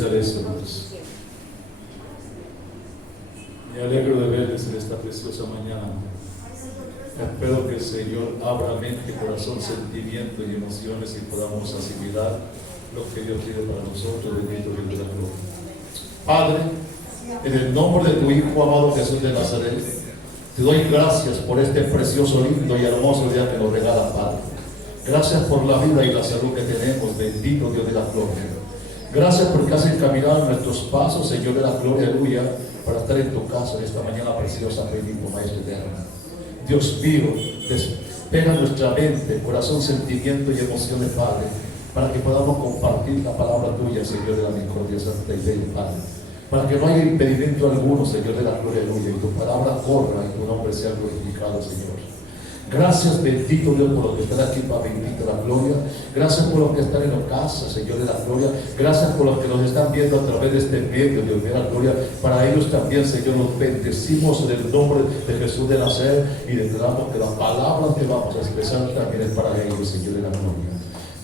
escuchar esto, hermanos. Me alegro de verles en esta preciosa mañana. Espero que el Señor abra mente, corazón, sentimiento y emociones y podamos asimilar lo que Dios tiene para nosotros. Bendito Dios de la gloria. Padre, en el nombre de tu Hijo amado Jesús de Nazaret, te doy gracias por este precioso, lindo y hermoso día que nos regala, Padre. Gracias por la vida y la salud que tenemos, bendito Dios de la gloria. Gracias porque has encaminado nuestros pasos, Señor de la gloria, aleluya, para estar en tu casa en esta mañana preciosa, bendito Maestro eterno. Dios mío, despega nuestra mente, corazón, sentimiento y emociones, Padre, para que podamos compartir la palabra tuya, Señor de la misericordia santa y bella, Padre. Para que no haya impedimento alguno, Señor de la gloria, aleluya, y tu palabra corra y tu nombre sea glorificado, Señor. Gracias, bendito Dios, por los que están aquí, para bendita la gloria. Gracias por los que están en la casa, Señor de la gloria. Gracias por los que nos están viendo a través de este medio, Dios de la gloria. Para ellos también, Señor, nos bendecimos en el nombre de Jesús de Nazaret y declaramos que las palabras que vamos a expresar también es para ellos, Señor de la gloria.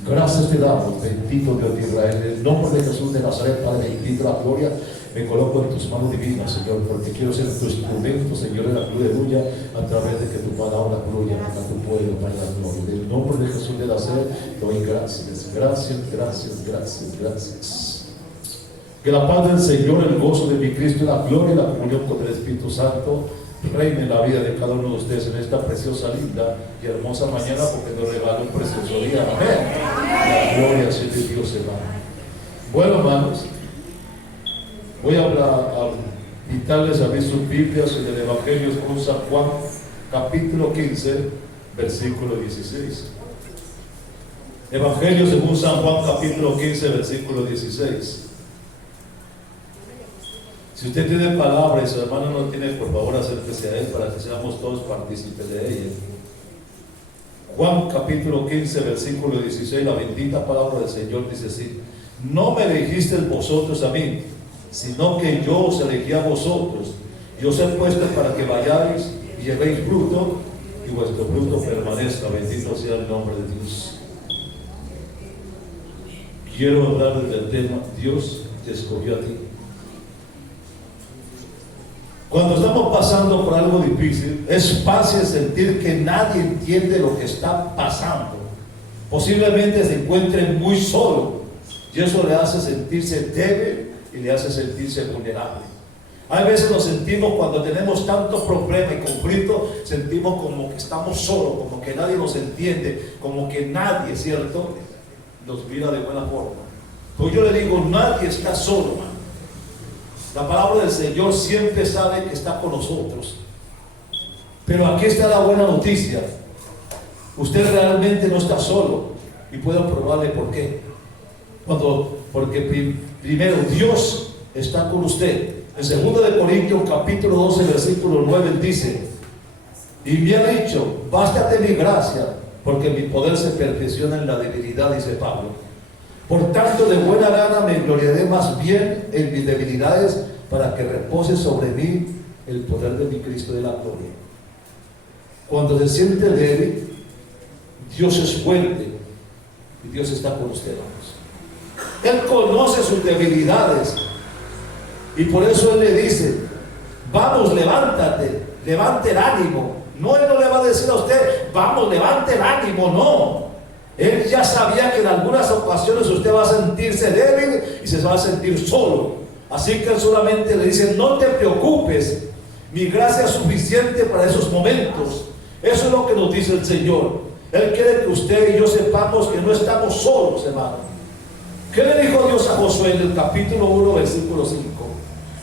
Gracias te damos, bendito Dios de Israel, en el nombre de Jesús de Nazaret, Padre, bendito la gloria. Me coloco en tus manos divinas, Señor, porque quiero ser tu instrumento, Señor, de la gloria tuya, a través de que tu palabra fluya para tu pueblo, para la gloria. En el nombre de Jesús de Nazaret, doy gracias, gracias, gracias, gracias, gracias. Que la paz del Señor, el gozo de mi Cristo, la gloria y la comunión con el Espíritu Santo reine en la vida de cada uno de ustedes en esta preciosa, linda y hermosa mañana, porque nos regala un precioso día. Amén. La gloria sea de Dios, hermano. Bueno, hermanos, voy a invitarles a abrir sus Biblias en el Evangelio según San Juan, capítulo 15, versículo 16. Evangelio según San Juan, capítulo 15, versículo 16. Si usted tiene palabra y su hermano no tiene, por favor acérquese a él para que seamos todos partícipes de ella. Juan capítulo 15, versículo 16, la bendita palabra del Señor dice así: no me elegisteis vosotros a mí, sino que yo os elegí a vosotros, y os he puesto para que vayáis y llevéis fruto, y vuestro fruto permanezca. Bendito sea el nombre de Dios. Quiero hablar del tema: Dios te escogió a ti. Cuando estamos pasando por algo difícil, es fácil sentir que nadie entiende lo que está pasando. Posiblemente se encuentre muy solo, y eso le hace sentirse débil y le hace sentirse vulnerable. Hay veces nos sentimos, cuando tenemos tantos problemas y conflictos, sentimos como que estamos solos, como que nadie nos entiende, como que nadie, ¿cierto?, nos mira de buena forma. Pues yo le digo, nadie está solo, hermano. La palabra del Señor siempre sabe que está con nosotros. Pero aquí está la buena noticia: usted realmente no está solo, y puedo probarle por qué. Porque primero, Dios está con usted. En 2 Corintios capítulo 12, versículo 9 dice: y me ha dicho, bástate mi gracia, porque mi poder se perfecciona en la debilidad, dice Pablo. Por tanto, de buena gana me gloriaré más bien en mis debilidades, para que repose sobre mí el poder de mi Cristo de la gloria. Cuando se siente débil, Dios es fuerte y Dios está con usted, vamos. Él conoce sus debilidades, y por eso Él le dice: vamos, levántate, levante el ánimo. No, Él no le va a decir a usted: vamos, levante el ánimo, no. Él ya sabía que en algunas ocasiones usted va a sentirse débil y se va a sentir solo. Así que Él solamente le dice: no te preocupes, mi gracia es suficiente para esos momentos. Eso es lo que nos dice el Señor. Él quiere que usted y yo sepamos que no estamos solos, hermano. ¿Qué le dijo Dios a Josué en el capítulo 1, versículo 5?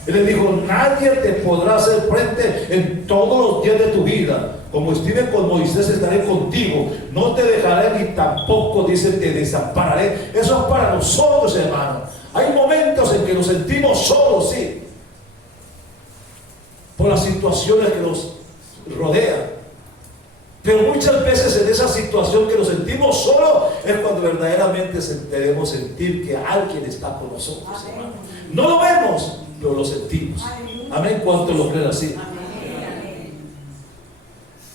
Él le dijo: nadie te podrá hacer frente en todos los días de tu vida. Como estuve con Moisés, estaré contigo. No te dejaré, ni tampoco, dice, te desampararé. Eso es para nosotros, hermano. Hay momentos en que nos sentimos solos, sí, por las situaciones que nos rodean. Pero muchas veces en esa situación que nos sentimos solos es cuando verdaderamente debemos sentir que alguien está con nosotros, hermano. No lo vemos, pero lo sentimos. Amén. ¿Cuántos lo creen así?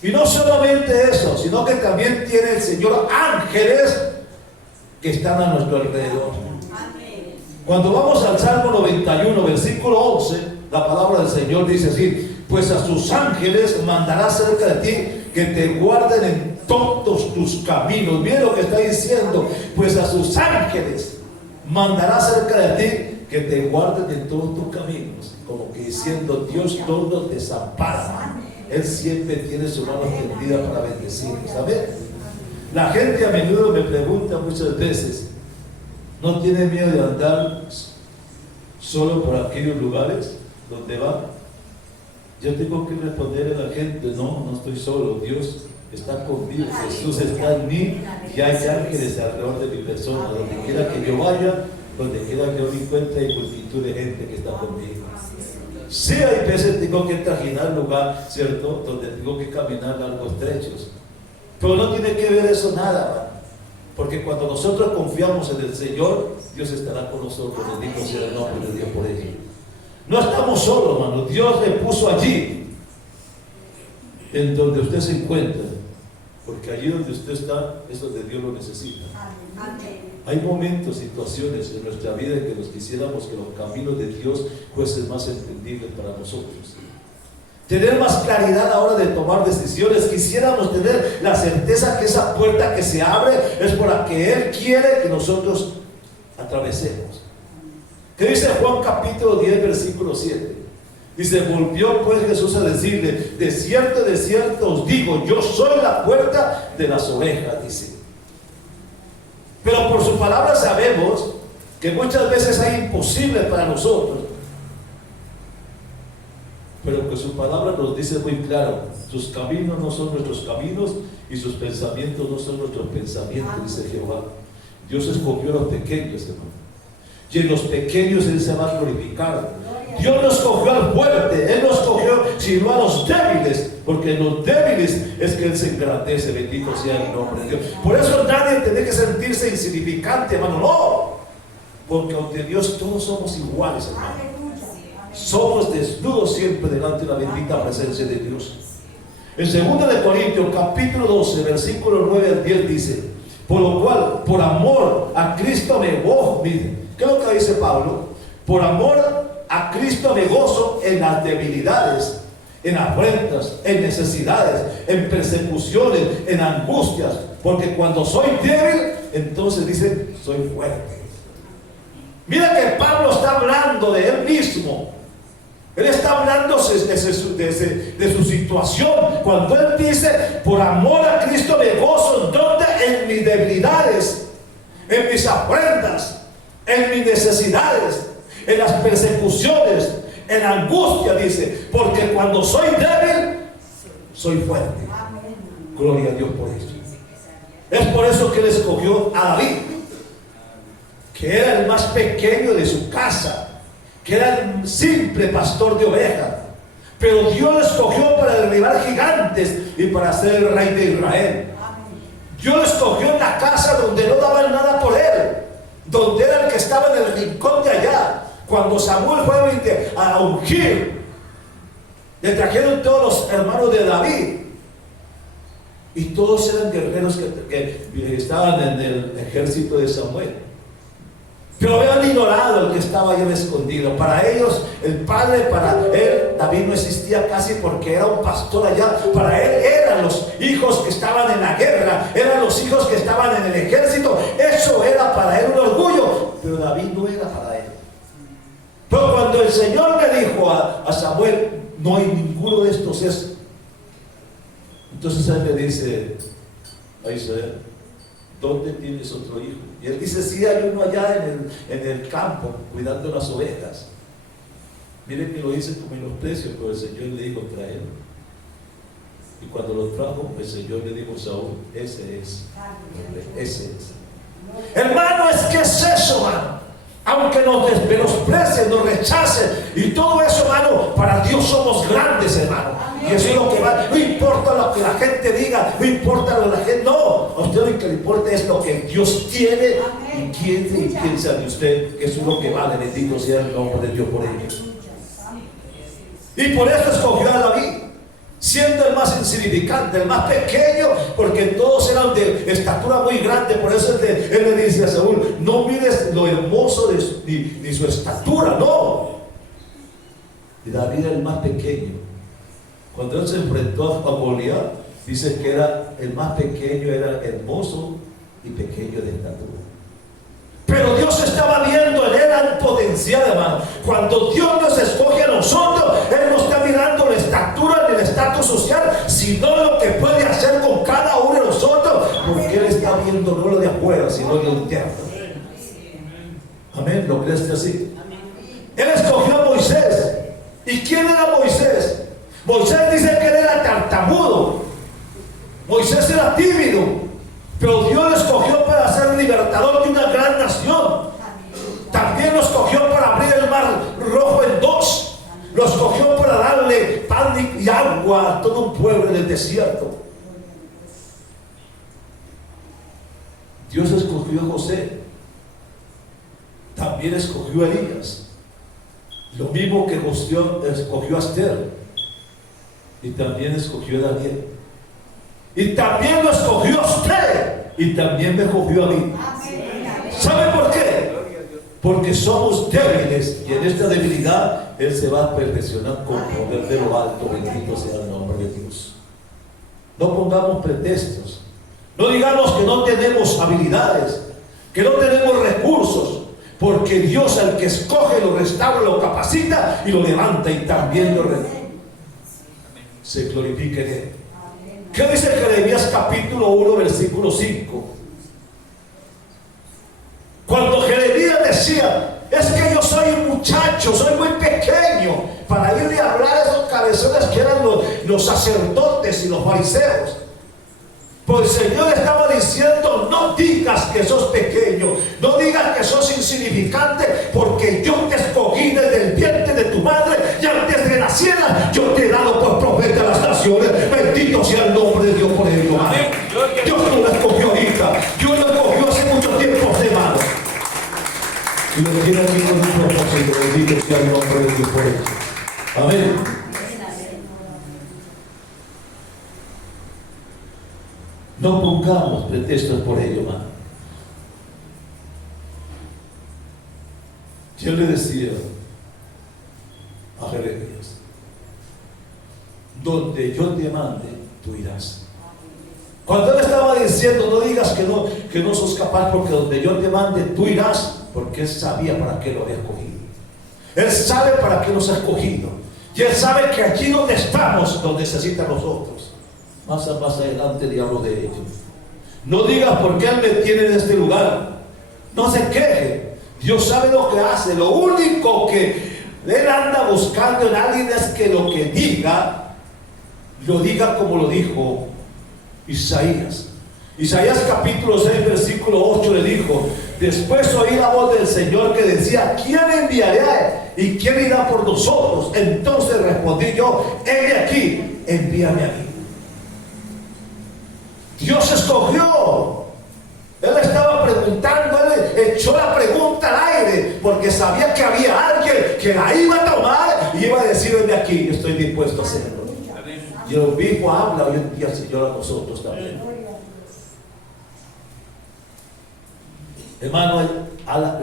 Y no solamente eso, sino que también tiene el Señor ángeles que están a nuestro alrededor. Cuando vamos al Salmo 91, versículo 11, la palabra del Señor dice así: pues a sus ángeles mandará cerca de ti, que te guarden en todos tus caminos. Miren lo que está diciendo: pues a sus ángeles mandará cerca de ti, que te guarden en todos tus caminos. Como que diciendo, Dios no nos desampara. Él siempre tiene su mano extendida para bendecirnos. ¿Saben? La gente a menudo me pregunta muchas veces: ¿no tiene miedo de andar solo por aquellos lugares donde va? Yo tengo que responder a la gente: no, no estoy solo, Dios está conmigo, Jesús está en mí y hay ángeles alrededor de mi persona. Donde quiera que yo vaya, donde quiera que yo me encuentre, hay multitud de gente que está conmigo. Sí, hay veces tengo que trajinar lugar, ¿cierto?, donde tengo que caminar largos trechos, pero no tiene que ver eso nada, ¿verdad? Porque cuando nosotros confiamos en el Señor, Dios estará con nosotros. Bendito sea el nombre de Dios por ello. No estamos solos, hermano. Dios le puso allí, en donde usted se encuentra, porque allí donde usted está es donde Dios lo necesita. Hay momentos, situaciones en nuestra vida en que nos quisiéramos que los caminos de Dios fuesen más entendibles para nosotros, tener más claridad a la hora de tomar decisiones. Quisiéramos tener la certeza que esa puerta que se abre es por la que Él quiere que nosotros atravesemos. ¿Qué dice Juan capítulo 10, versículo 7? Dice: volvió pues Jesús a decirle: de cierto os digo, yo soy la puerta de las ovejas, dice. Pero por su palabra sabemos que muchas veces es imposible para nosotros, pero que su palabra nos dice muy claro: sus caminos no son nuestros caminos y sus pensamientos no son nuestros pensamientos, dice Jehová. Dios escogió a los pequeños, hermano, y en los pequeños Él se va a glorificar. Dios no escogió al fuerte, Él no escogió sino a los débiles, porque en los débiles es que Él se engrandece. Bendito sea el nombre de Dios. Por eso nadie tiene que sentirse insignificante, hermano, no, porque ante Dios todos somos iguales, hermano. Somos desnudos siempre delante de la bendita presencia de Dios. En 2 de Corintios capítulo 12, versículo 9 al 10 dice: por lo cual, por amor a Cristo me gozo. Miren, ¿qué es lo que dice Pablo? Por amor a Cristo me gozo en las debilidades, en afrentas, en necesidades, en persecuciones, en angustias, porque cuando soy débil, entonces dice, soy fuerte. Mira que Pablo está hablando de él mismo. Él está hablando de su situación. Cuando él dice, por amor a Cristo me gozo, ¿dónde? En mis debilidades, en mis afrentas, en mis necesidades, en las persecuciones, en la angustia, dice, porque cuando soy débil, soy fuerte. Gloria a Dios por eso. Es por eso que él escogió a David, que era el más pequeño de su casa, que era el simple pastor de ovejas, pero Dios lo escogió para derribar gigantes y para ser el rey de Israel. Dios lo escogió en la casa donde no daban nada por él, donde era el que estaba en el rincón de allá. Cuando Samuel fue a ungir, le trajeron todos los hermanos de David, y todos eran guerreros que estaban en el ejército de Samuel, pero habían ignorado el que estaba ahí escondido. Para ellos, el padre, para él, David no existía casi, porque era un pastor allá. Para él eran los hijos que estaban en la guerra, eran los hijos que estaban en el ejército. Eso era para él un orgullo, pero David no era para él. Pero cuando el Señor le dijo a Samuel, no hay ninguno de estos es, entonces él le dice a Israel, ¿dónde tienes otro hijo? Y él dice, sí, hay uno allá en el campo, cuidando las ovejas. Miren que lo dice con menosprecio, pero el Señor le dijo, tráelo. Y cuando lo trajo, el Señor le dijo a Saúl, ese es. Ese es. Hermano, es que es eso, hermano. Aunque nos menosprecien, nos rechacen y todo eso, hermano, para Dios somos grandes, hermano. Y eso es lo que va. No importa lo que la gente diga, no importa lo que la gente. No, a usted lo que le importa es lo que Dios tiene y quién piensa de usted, que eso es lo que vale. Bendito sea el nombre de Dios por ello. Y por eso escogió a David. siendo el más insignificante, el más pequeño, porque todos eran de estatura muy grande. Por eso él le dice a Saúl: no mires lo hermoso ni su estatura, no. Y David era el más pequeño. Cuando él se enfrentó a Goliat, dice que era el más pequeño, era hermoso y pequeño de estatura. Pero Dios estaba viendo en él el potencial, hermano. Cuando Dios nos escoge a nosotros, Él no está mirando la estatura ni el estatus social, sino lo que puede hacer con cada uno de nosotros, porque Él está viendo no lo de afuera, sino lo interno. Amén. ¿Lo crees que así? Él escogió a Moisés. ¿Y quién era Moisés? Moisés dice que él era tartamudo. Moisés era tímido, pero Dios lo escogió para ser libertador de una gran nación. También lo escogió para abrir el mar rojo en dos. Lo escogió para darle pan y agua a todo un pueblo en el desierto. Dios escogió a José. También escogió a Elías. Lo mismo que escogió a Esther. Y también escogió a Daniel. Y también lo escogió a usted. Y también me escogió a mí. ¿Sabe por qué? Porque somos débiles. Y en esta debilidad Él se va a perfeccionar con poder de lo alto. Bendito sea el nombre de Dios. No pongamos pretextos. No digamos que no tenemos habilidades, que no tenemos recursos. Porque Dios, al que escoge, lo restaura, lo capacita y lo levanta, y también se glorifica en Él. ¿Qué dice Jeremías capítulo 1 versículo 5? Cuando Jeremías decía: es que yo soy un muchacho, soy muy pequeño para irle a hablar a esos cabezones que eran los sacerdotes y los fariseos. Pues el Señor estaba diciendo: no digas que sos pequeño, no digas que sos insignificante, porque yo te escogí desde el vientre de tu madre, y antes de nacieras yo te he dado por profeta a las naciones. Bendito sea el nombre de Dios por ello. Dios no lo escogió ahorita, Dios lo escogió hace mucho tiempo, hermano. Y lo tiene aquí con un propósito. Bendito sea el nombre de Dios por ello. Amén. No pongamos pretextos por ello, hermano. Yo le decía a Jeremías: donde yo te mande, tú irás. Cuando él estaba diciendo: no digas que no sos capaz, porque donde yo te mande, tú irás, porque él sabía para qué lo había escogido. Él sabe para qué nos ha escogido. Y él sabe que aquí donde estamos, nos necesita a nosotros. Más adelante le hablo de ello. No digas por qué Él me tiene en este lugar. No se queje. Dios sabe lo que hace. Lo único que Él anda buscando en alguien es que lo que diga, lo diga como lo dijo Isaías. Isaías capítulo 6 versículo 8 le dijo: después oí la voz del Señor que decía: ¿quién enviaré y quién irá por nosotros? Entonces respondí yo: heme aquí, envíame a mí. Dios escogió. Él estaba preguntando, Él echó la pregunta al aire, porque sabía que había alguien que la iba a tomar y iba a decir: de aquí, estoy dispuesto a hacerlo. Y el mismo habla hoy en día el Señor a nosotros también. Hermano,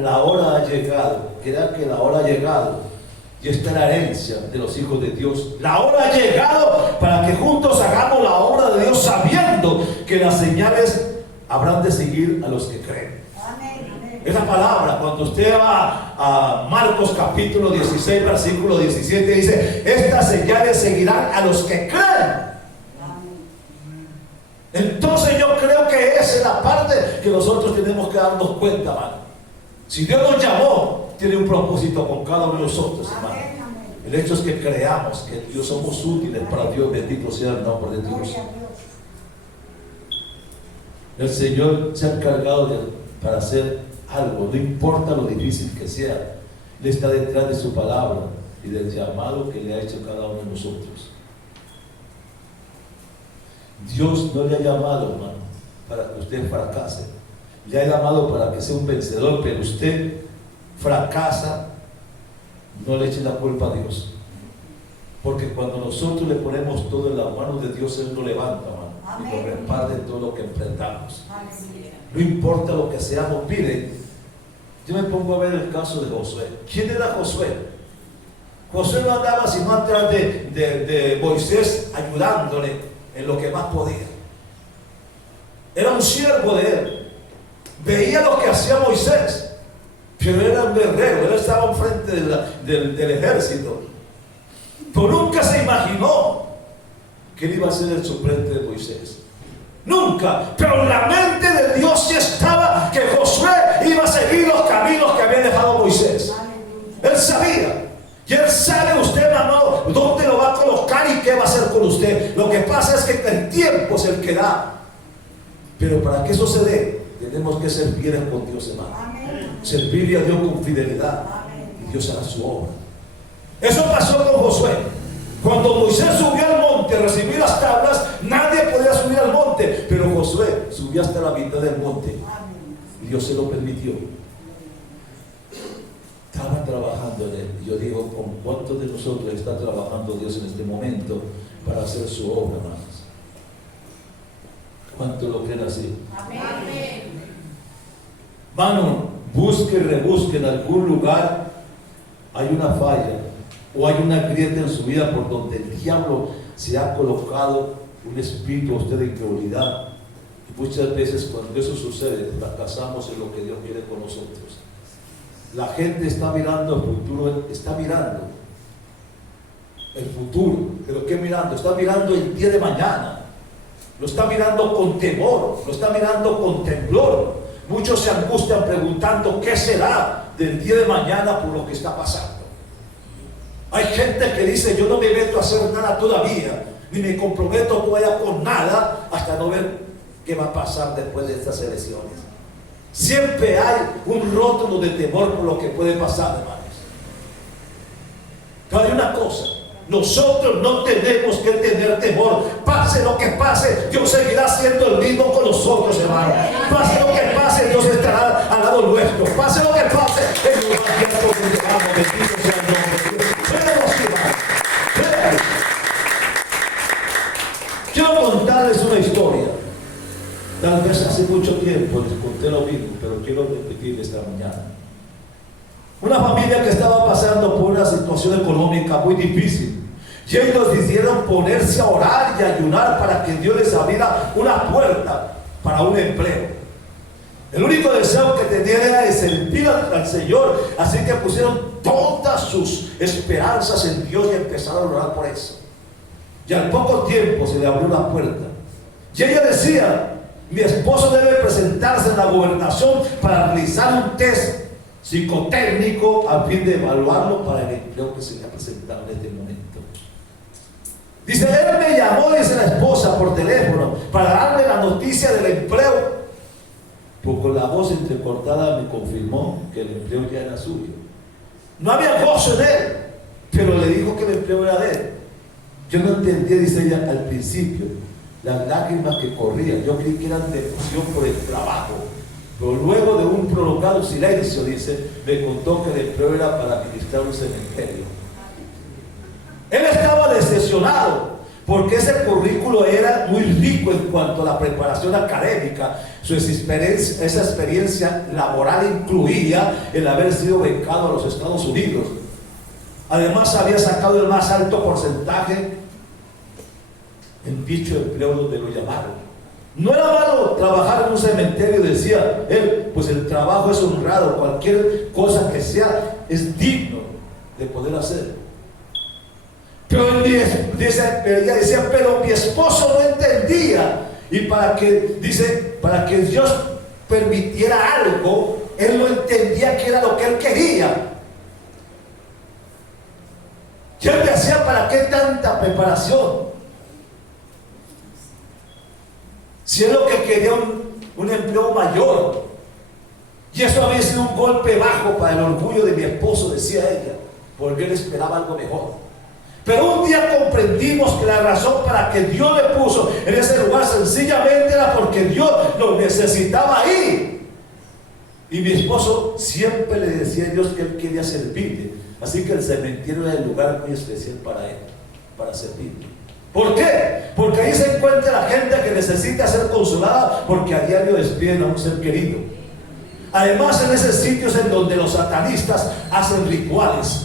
la hora ha llegado. Crea que la hora ha llegado. Y esta es la herencia de los hijos de Dios. La hora ha llegado para que juntos hagamos la obra de Dios, sabiendo que las señales habrán de seguir a los que creen. Amén. Esa palabra, cuando usted va a Marcos capítulo 16 versículo 17, dice: estas señales seguirán a los que creen. Entonces yo creo que esa es la parte que nosotros tenemos que darnos cuenta, hermano. Si Dios nos llamó, tiene un propósito con cada uno de nosotros, hermano. El hecho es que creamos que Dios somos útiles para Dios. Bendito sea el nombre de Dios. El Señor se ha encargado para hacer algo, no importa lo difícil que sea. Él está detrás de su palabra y del llamado que le ha hecho cada uno de nosotros. Dios no le ha llamado, hermano, para que usted fracase. Le ha llamado para que sea un vencedor, pero usted fracasa. No le eche la culpa a Dios. Porque cuando nosotros le ponemos todo en las manos de Dios, Él nos levanta, hermano, y nos respalda en todo lo que enfrentamos. No importa lo que seamos. Miren, yo me pongo a ver el caso de Josué. ¿Quién era Josué? Josué no andaba sino atrás de Moisés, ayudándole en lo que más podía. Era un siervo de él. Veía lo que hacía Moisés, pero era un guerrero. Él estaba enfrente del ejército. Pero nunca se imaginó que él iba a ser el suplente de Moisés. Nunca. Pero en la mente de Dios sí estaba que Josué iba a seguir los caminos que había dejado Moisés. Él sabía. Y Él sabe usted, hermano, dónde lo va a colocar y qué va a hacer con usted. Lo que pasa es que el tiempo es el que da. Pero para que eso se dé, tenemos que ser fieles con Dios, hermano. Servirle a Dios con fidelidad. Y Dios hará su obra. Eso pasó con Josué. Cuando Moisés subió al monte a recibir las tablas, nadie podía subir al monte. Pero Josué subió hasta la mitad del monte. Y Dios se lo permitió. Estaba trabajando en él. Y yo digo, ¿con cuántos de nosotros está trabajando Dios en este momento para hacer su obra, hermanos? ¿Cuántos lo creen así? Amén. Hermano, busque y rebusque en algún lugar. Hay una falla o hay una grieta en su vida por donde el diablo se ha colocado un espíritu a usted de incredulidad. Y muchas veces cuando eso sucede, fracasamos en lo que Dios quiere con nosotros. La gente está mirando el futuro, está mirando el futuro, pero ¿qué mirando? Está mirando el día de mañana, lo está mirando con temor, lo está mirando con temblor. Muchos se angustian preguntando qué será del día de mañana por lo que está pasando. Hay gente que dice, yo no me meto a hacer nada todavía, ni me comprometo todavía con nada hasta no ver qué va a pasar después de estas elecciones. Siempre hay un rótulo de temor por lo que puede pasar, hermanos. Pero hay una cosa, nosotros no tenemos que tener temor. Pase lo que pase, Dios seguirá siendo el mismo con nosotros, hermanos. Pase lo que pase, Dios estará al lado nuestro. Pase lo que pase, Él nos va a guiar por donde vamos. Bendito sea el nombre de Dios. Créanos, hermanos. Quiero contarles una historia. Tal vez hace mucho tiempo les conté lo mismo, pero quiero repetir esta mañana. Una familia que estaba pasando por una situación económica muy difícil, y ellos decidieron ponerse a orar y ayunar para que Dios les abriera una puerta para un empleo. El único deseo que tenían era de servir al Señor, así que pusieron todas sus esperanzas en Dios y empezaron a orar por eso. Y al poco tiempo se le abrió una puerta, y ella decía: mi esposo debe presentarse en la gobernación para realizar un test psicotécnico a fin de evaluarlo para el empleo que se le ha presentado en este momento. Dice, él me llamó, dice la esposa, por teléfono para darme la noticia del empleo. Pues con la voz entrecortada me confirmó que el empleo ya era suyo. No había gozo en él, pero le dijo que el empleo era de él. Yo no entendía, dice ella, al principio las lágrimas que corrían. Yo creí que eran de emoción por el trabajo, pero luego de un prolongado silencio, dice, me contó que el empleo era para administrar un cementerio. Él estaba decepcionado porque ese currículo era muy rico en cuanto a la preparación académica. Esa experiencia laboral incluía el haber sido becado a los Estados Unidos. Además había sacado el más alto porcentaje en dicho empleo donde lo llamaron. No era malo trabajar en un cementerio, decía él, pues el trabajo es honrado, cualquier cosa que sea es digno de poder hacer. Pero ella decía, pero mi esposo no entendía, y para que Dios permitiera algo, él no entendía que era lo que él quería. Y él decía, ¿para qué tanta preparación? Si es lo que quería un empleo mayor. Y eso había sido un golpe bajo para el orgullo de mi esposo, decía ella, porque él esperaba algo mejor. Pero un día comprendimos que la razón para que Dios le puso en ese lugar sencillamente era porque Dios lo necesitaba ahí. Y mi esposo siempre le decía a Dios que él quería servirle, así que el cementerio era el lugar muy especial para él. para servirle. ¿Por qué? Porque ahí se encuentra la gente que necesita ser consolada, porque a diario despiden a un ser querido. Además, en esos sitios en donde los satanistas hacen rituales.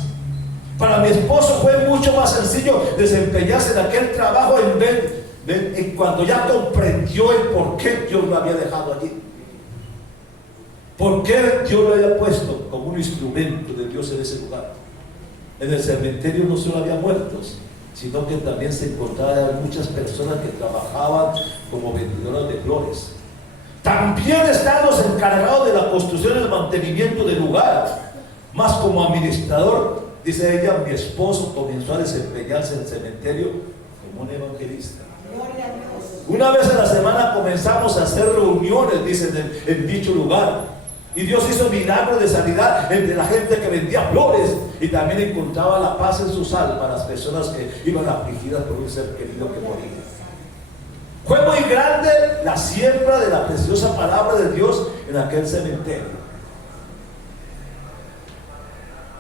Para mi esposo fue mucho más sencillo desempeñarse en aquel trabajo en cuando ya comprendió el por qué Dios lo había dejado allí. ¿Por qué Dios lo había puesto como un instrumento de Dios en ese lugar? En el cementerio no solo había muertos, sino que también se encontraban muchas personas que trabajaban como vendedoras de flores. También están los encargados de la construcción y el mantenimiento del lugar. Más como administrador, dice ella, mi esposo comenzó a desempeñarse en el cementerio como un evangelista. Una vez a la semana comenzamos a hacer reuniones, dicen, en dicho lugar. Y Dios hizo milagros de sanidad entre la gente que vendía flores, y también encontraba la paz en sus almas las personas que iban afligidas por un ser querido que moría. Fue muy grande la siembra de la preciosa palabra de Dios en aquel cementerio.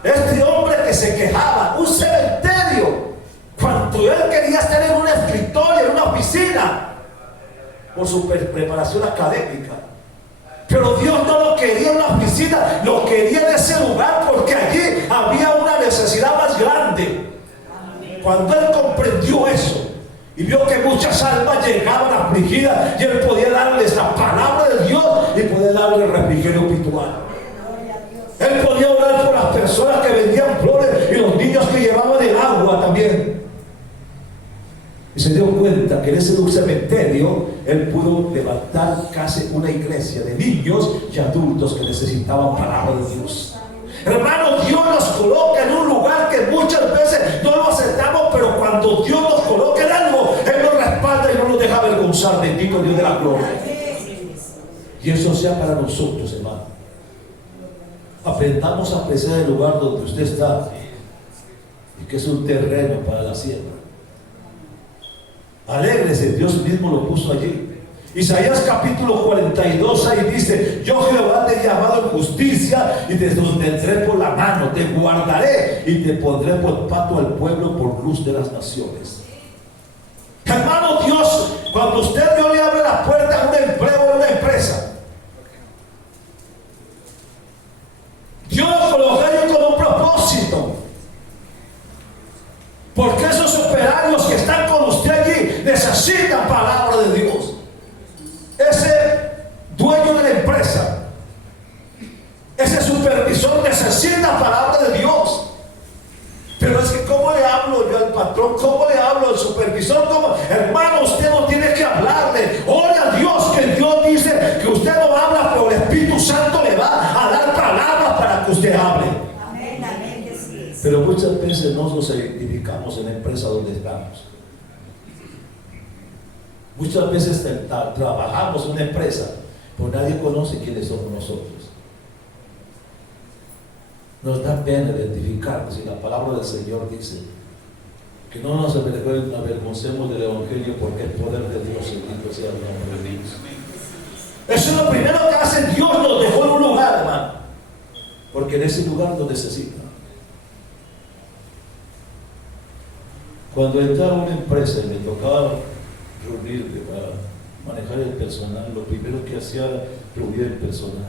Este hombre que se quejaba, un cementerio, cuando él quería estar en un escritorio, en una oficina, por su preparación académica. Pero Dios no lo quería en una oficina, lo quería en ese lugar, porque allí había una necesidad más grande. Cuando él comprendió eso y vio que muchas almas llegaban afligidas, y él podía darles la palabra de Dios y podía darles el refrigerio espiritual. Él podía orar por las personas que vendían flores y los niños que llevaban el agua también. Y se dio cuenta que en ese cementerio él pudo levantar casi una iglesia de niños y adultos que necesitaban palabra de Dios. Hermano, Dios nos coloca en un lugar que muchas veces no lo aceptamos, pero cuando Dios nos coloca en algo, Él nos respalda y no nos deja avergonzar. Bendito Dios de la gloria. Y eso sea para nosotros, hermano. Aprendamos a apreciar el lugar donde usted está, y que es un terreno para la siembra. Alégrese, Dios mismo lo puso allí. Isaías capítulo 42 ahí dice: yo Jehová te he llamado en justicia y te sostendré por la mano, te guardaré y te pondré por pato al pueblo, por luz de las naciones. Hermano, Dios, cuando usted Dios le abre la puerta a un empleo, a una empresa, Dios lo coloca ahí con un propósito. Porque esos operarios que están con usted allí necesitan palabra de Dios. Ese dueño de la empresa, ese supervisor necesita palabra de Dios. Pero es que ¿cómo le hablo yo al patrón? ¿Cómo le hablo al supervisor? ¿Cómo? Hermano, usted no tiene que hablarle. Ore a Dios, que Dios dice que usted no habla, pero el Espíritu Santo le va a dar palabras para que usted hable. Amén, amén, que sí. Pero muchas veces no nos identificamos en la empresa donde estamos. Muchas veces trabajamos en una empresa, pero nadie conoce quiénes somos nosotros. Nos da pena identificarnos, y la palabra del Señor dice que no nos avergoncemos del Evangelio, porque el poder de Dios, bendito sea el nombre de Dios. Eso es lo primero que hace Dios. Nos dejó en un lugar, hermano, porque en ese lugar nos necesita. Cuando entraba a una empresa y me tocaba reunirme para manejar el personal, lo primero que hacía era reunir el personal.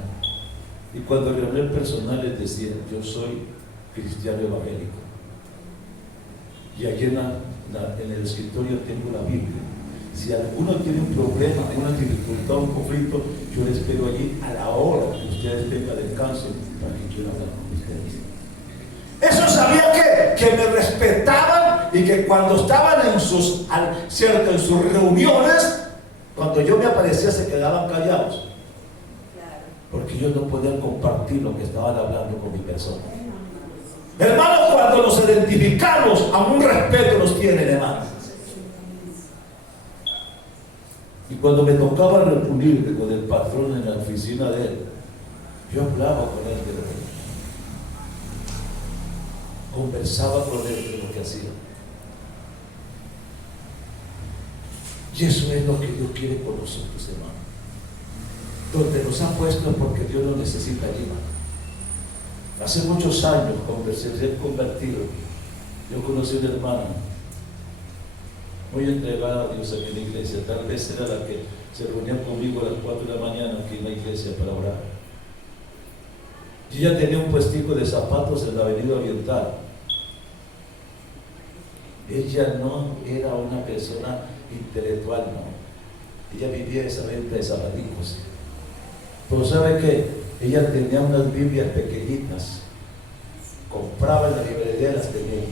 Y cuando reuní el personal les decía: yo soy cristiano evangélico, y allí en el escritorio tengo la Biblia. Si alguno tiene un problema, una dificultad, un conflicto, yo les espero allí a la hora que ustedes tengan descanso para que quiera hablar con ustedes. Eso sabía que me respetaban, y que cuando estaban en sus reuniones, cuando yo me aparecía, se quedaban callados, porque ellos no podían compartir lo que estaban hablando con mi persona. Hermanos, cuando nos identificamos, a un respeto nos tienen, hermanos. Y cuando me tocaba reunirme con el patrón en la oficina de él, yo hablaba con él de lo que conversaba con él de lo que hacía. Y eso es lo que Dios quiere con nosotros, hermano. Donde nos ha puesto, porque Dios nos necesita allí, hermano. Hace muchos años, recién convertido, yo conocí a una hermana muy entregada a Dios aquí en la iglesia. Tal vez era la que se reunía conmigo a las 4 de la mañana aquí en la iglesia para orar. Y ella tenía un puestico de zapatos en la avenida Oriental. Ella no era una persona intelectual, no. Ella vivía esa venta de zapaticos. Pero ¿sabe qué? Ella tenía unas Biblias pequeñitas. Compraba en la librería, las tenía.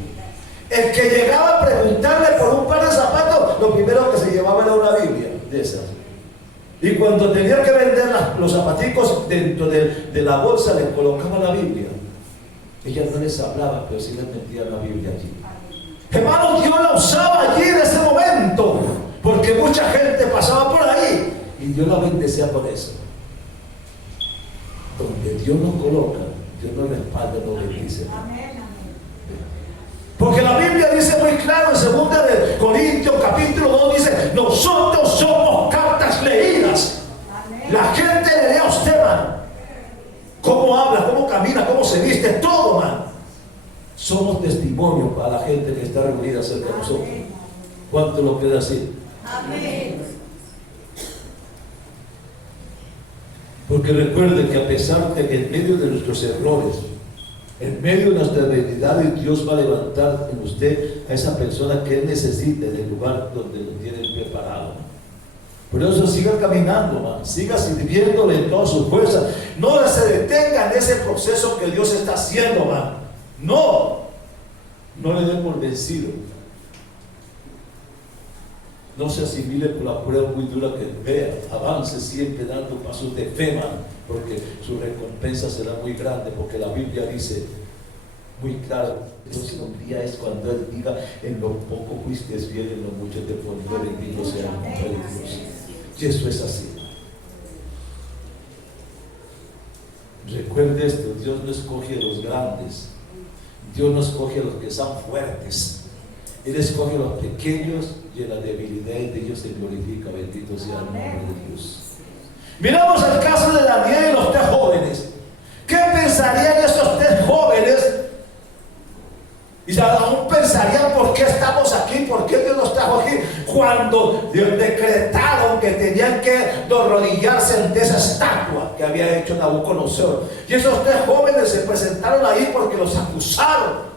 El que llegaba a preguntarle por un par de zapatos, lo primero que se llevaba era una Biblia de esas. Y cuando tenía que vender los zapaticos dentro de la bolsa, le colocaba la Biblia. Ella no les hablaba, pero sí les metía la Biblia allí. Hermano, Dios la usaba allí en ese momento, porque mucha gente pasaba por ahí y Dios la bendecía con eso. Donde Dios nos coloca, Dios nos respalda, nos bendice. Porque la Biblia dice muy claro en 2 de Corintios capítulo 2, dice: nosotros somos cartas leídas. La gente le lee a usted, man, cómo habla, cómo camina, cómo se viste, todo, man. Somos testimonio para la gente que está reunida cerca de nosotros. ¿Cuánto lo puede decir? Amén. Porque recuerden que a pesar de que en medio de nuestros errores, en medio de nuestra debilidad, Dios va a levantar en usted a esa persona que Él necesite en el lugar donde lo tienen preparado. Por eso siga caminando, man. Siga sirviéndole en toda su fuerza. No se detenga en ese proceso que Dios está haciendo, man. No le den por vencido. No se asimile por la prueba muy dura que vea. Avance siempre dando pasos de fe, man, porque su recompensa será muy grande, porque la Biblia dice muy claro: entonces un día es cuando Él diga: en lo poco fuiste fiel, en lo mucho te pondré, bendito sea el nombre de Dios. Y eso es así. Recuerde esto: Dios no escoge a los grandes, Dios no escoge a los que son fuertes. Él escoge a los pequeños, y en la debilidad de ellos se glorifica. Bendito sea el nombre de Dios. Miramos el caso de Daniel y los 3 jóvenes. ¿Qué pensarían esos 3 jóvenes? Y aún pensarían: ¿por qué estamos aquí? ¿Por qué Dios nos trajo aquí? Cuando Dios decretaron que tenían que arrodillarse ante esa estatua que había hecho Nabucodonosor. Y esos 3 jóvenes se presentaron ahí porque los acusaron.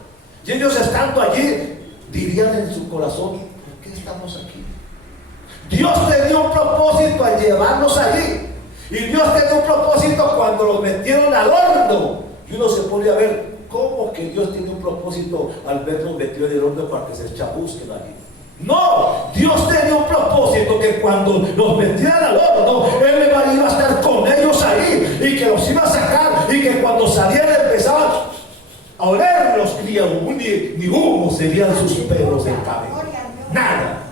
Y ellos, estando allí, dirían en su corazón: ¿por qué estamos aquí? Dios tenía un propósito al llevarnos allí. Y Dios tenía un propósito cuando los metieron al horno. Y uno se pone a ver cómo que Dios tiene un propósito al vernos metidos en el horno para que se chabusquen allí. No, Dios tenía un propósito, que cuando los metieran al horno, Él iba a estar con ellos ahí, y que los iba a sacar, y que cuando salieran empezaban a olerlos, ni humo serían sus pelos del cabello. Nada.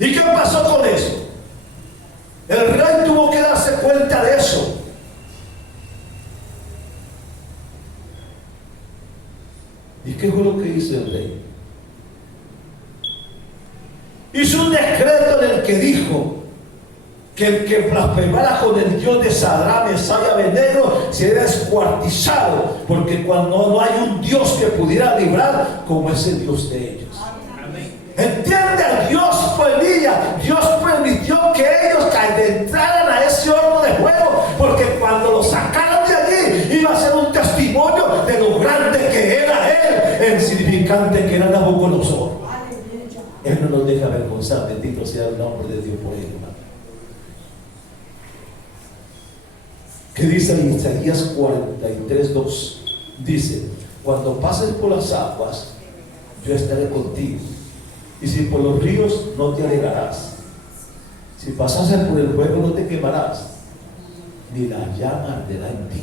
¿Y qué pasó con eso? El rey tuvo que darse cuenta de eso. ¿Y qué fue lo que hizo el rey? Hizo un decreto en el que dijo que el que blasfemara con el Dios de Sadrach, Mesach y Abednego será descuartizado, porque cuando no hay un Dios que pudiera librar como ese Dios de ellos. ¿Entiende? Dios ponía, Dios permitió que ellos entraran a ese horno de fuego, porque cuando los sacaron de allí iba a ser un testimonio de lo grande que era Él, el significante que era Nabucodonosor. Él no nos deja avergonzar, bendito sea el nombre de Dios por ello, hermano. ¿Qué dice en Isaías 43:2? Dice: cuando pases por las aguas, yo estaré contigo. Y si por los ríos, no te anegarás. Si pasases por el fuego, no te quemarás, ni la llama arderá en ti.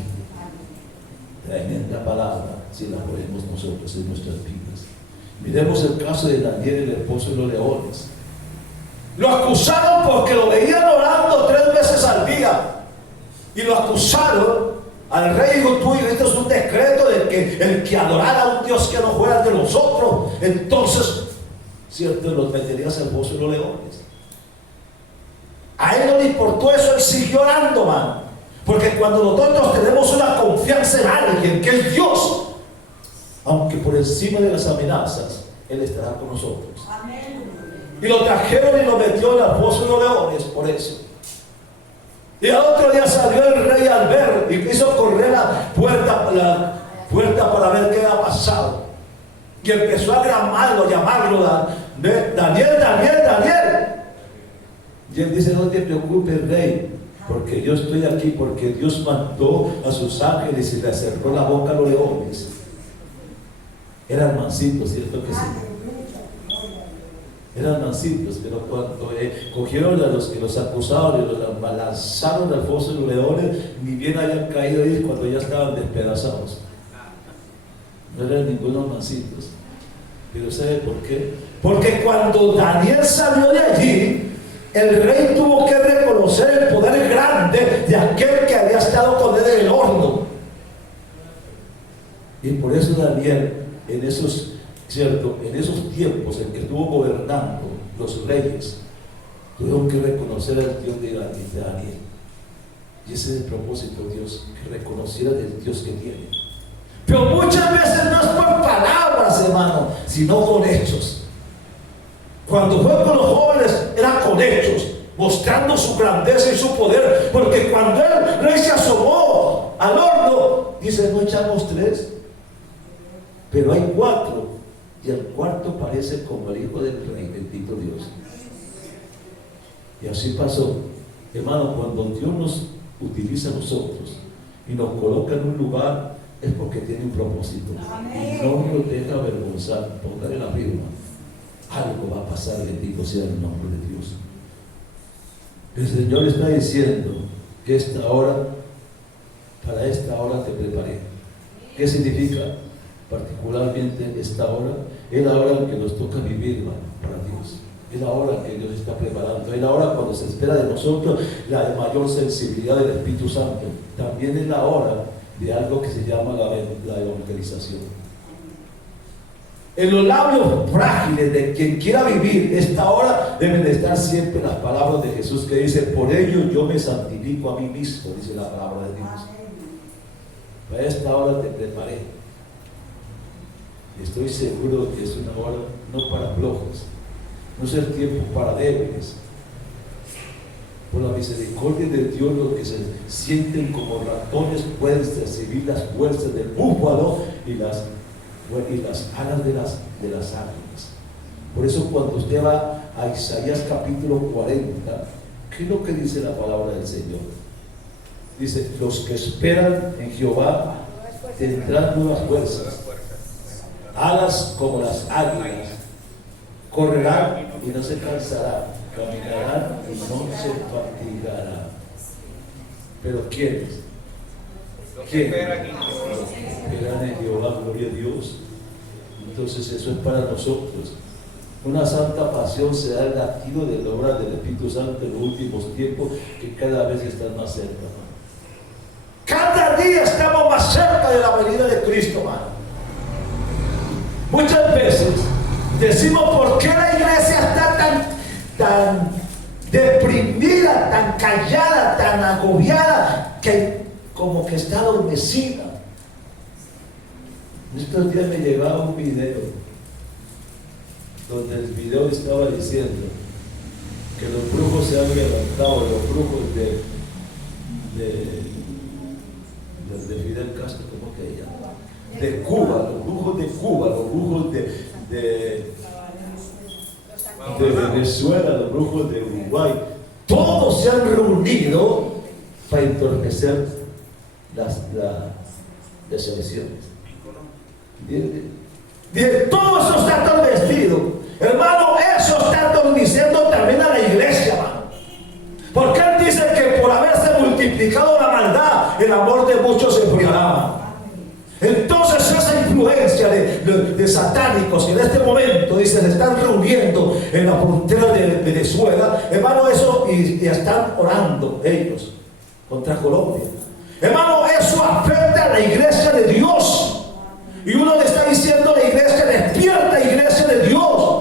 Tremenda palabra, si la ponemos nosotros en nuestras vidas. Miremos el caso de Daniel, el esposo de los leones. Lo acusaron porque lo veían orando 3 veces al día. Y lo acusaron al rey. Dijo: tú, esto es un decreto de que el que adorara a un Dios que no fuera de nosotros, entonces, cierto, los meterías al pozo de los leones. A él no le importó eso, él siguió orando, man. Porque cuando nosotros tenemos una confianza en alguien que es Dios, aunque por encima de las amenazas, Él estará con nosotros. Amén. Y lo trajeron y lo metió en el foso de los leones por eso. Y al otro día salió el rey al ver y quiso correr la puerta para ver qué había pasado. Y empezó a llamarlo, Daniel, Daniel, Daniel. Y él dice, no te preocupes, rey, porque yo estoy aquí, porque Dios mandó a sus ángeles y le cerró la boca a los leones. Eran mansitos, ¿cierto que sí? Eran mansitos, pero cuando cogieron a los que los acusaban y los lanzaron al foso de los leones, ni bien habían caído ahí cuando ya estaban despedazados. No eran ningunos mansitos. Pero ¿sabe por qué? Porque cuando Daniel salió de allí, el rey tuvo que reconocer el poder grande de aquel que había estado con él en el horno. Y por eso Daniel, en esos tiempos en que estuvo gobernando, los reyes tuvieron que reconocer al Dios de Daniel. Y ese es el propósito de Dios, que reconocieran el Dios que tiene. Pero muchas veces no es por palabras, hermano, sino con hechos. Cuando fue con los jóvenes, era con hechos, mostrando su grandeza y su poder. Porque cuando el rey se asomó al horno, dice, no echamos 3, pero hay 4, y el cuarto parece como el hijo del rey, bendito Dios. Y así pasó. Hermano, cuando Dios nos utiliza a nosotros y nos coloca en un lugar, es porque tiene un propósito. Y no nos deja avergonzar. Póngale la firma. Algo va a pasar, bendito sea el nombre de Dios. El Señor está diciendo que para esta hora te preparé. ¿Qué significa? Particularmente esta hora, es la hora en que nos toca vivir, hermano, para Dios. Es la hora que Dios está preparando. Es la hora cuando se espera de nosotros la mayor sensibilidad del Espíritu Santo. También es la hora de algo que se llama la evangelización. En los labios frágiles de quien quiera vivir esta hora deben de estar siempre las palabras de Jesús, que dice, por ello yo me santifico a mí mismo, dice la palabra de Dios. Para esta hora te preparé. Estoy seguro que es una hora no para flojos, no es el tiempo para débiles. Por la misericordia de Dios, los que se sienten como ratones pueden recibir las fuerzas del búfalo y las alas de las águilas. Por eso cuando usted va a Isaías capítulo 40, ¿qué es lo que dice la palabra del Señor? Dice, los que esperan en Jehová tendrán nuevas fuerzas, alas como las águilas, correrán y no se cansarán, caminarán y no se fatigarán. Pero ¿quiénes? ¿Quiénes? Esperan en Jehová, gloria a Dios. Entonces eso es para nosotros. Una santa pasión se da el latido de la obra del Espíritu Santo en los últimos tiempos, que cada vez están más cerca. Cada día estamos más cerca de la venida de Cristo, hermano. Muchas veces decimos, ¿por qué la iglesia está tan deprimida, tan callada, tan agobiada, que como que está adormecida? Estos días me llegaba un video donde el video estaba diciendo que los brujos se han levantado, los brujos de Fidel Castro, ¿cómo que ella? De Cuba, los brujos de Cuba, los brujos de Venezuela, los brujos de Uruguay, todos se han reunido para entorpecer las elecciones. Todo eso está todo vestido, hermano. Eso está diciendo también a la iglesia, hermano, porque él dice que por haberse multiplicado la maldad, el amor de muchos se enfriará. Entonces esa influencia de satánicos que en este momento dice se están reuniendo en la frontera de Venezuela, hermano, eso y están orando ellos contra Colombia, hermano. Eso afecta a la iglesia de Dios. Y uno le está diciendo a la iglesia, despierta, iglesia de Dios,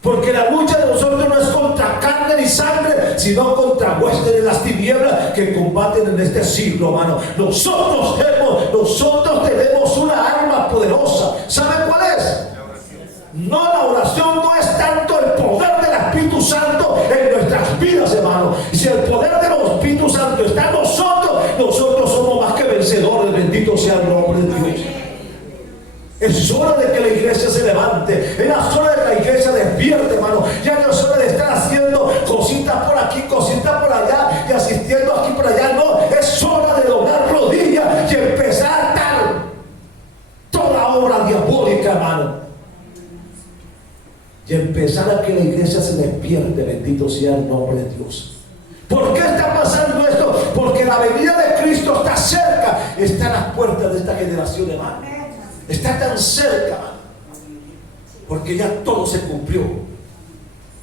porque la lucha de nosotros no es contra carne ni sangre, sino contra huestes de las tinieblas que combaten en este siglo, hermano. Nosotros tenemos una arma poderosa. ¿Sabe cuál es? No, la oración no es tanto el poder Es hora de que la iglesia se levante. Es hora de que la iglesia despierte, hermano. Ya no es hora de estar haciendo cositas por aquí, cositas por allá y asistiendo aquí por allá. No, es hora de doblar rodillas y empezar a atar toda obra diabólica, hermano. Y empezar a que la iglesia se despierte. Bendito sea el nombre de Dios. ¿Por qué está pasando esto? Porque la venida de Cristo está cerca. Está a las puertas de esta generación, hermano. Está tan cerca, porque ya todo se cumplió.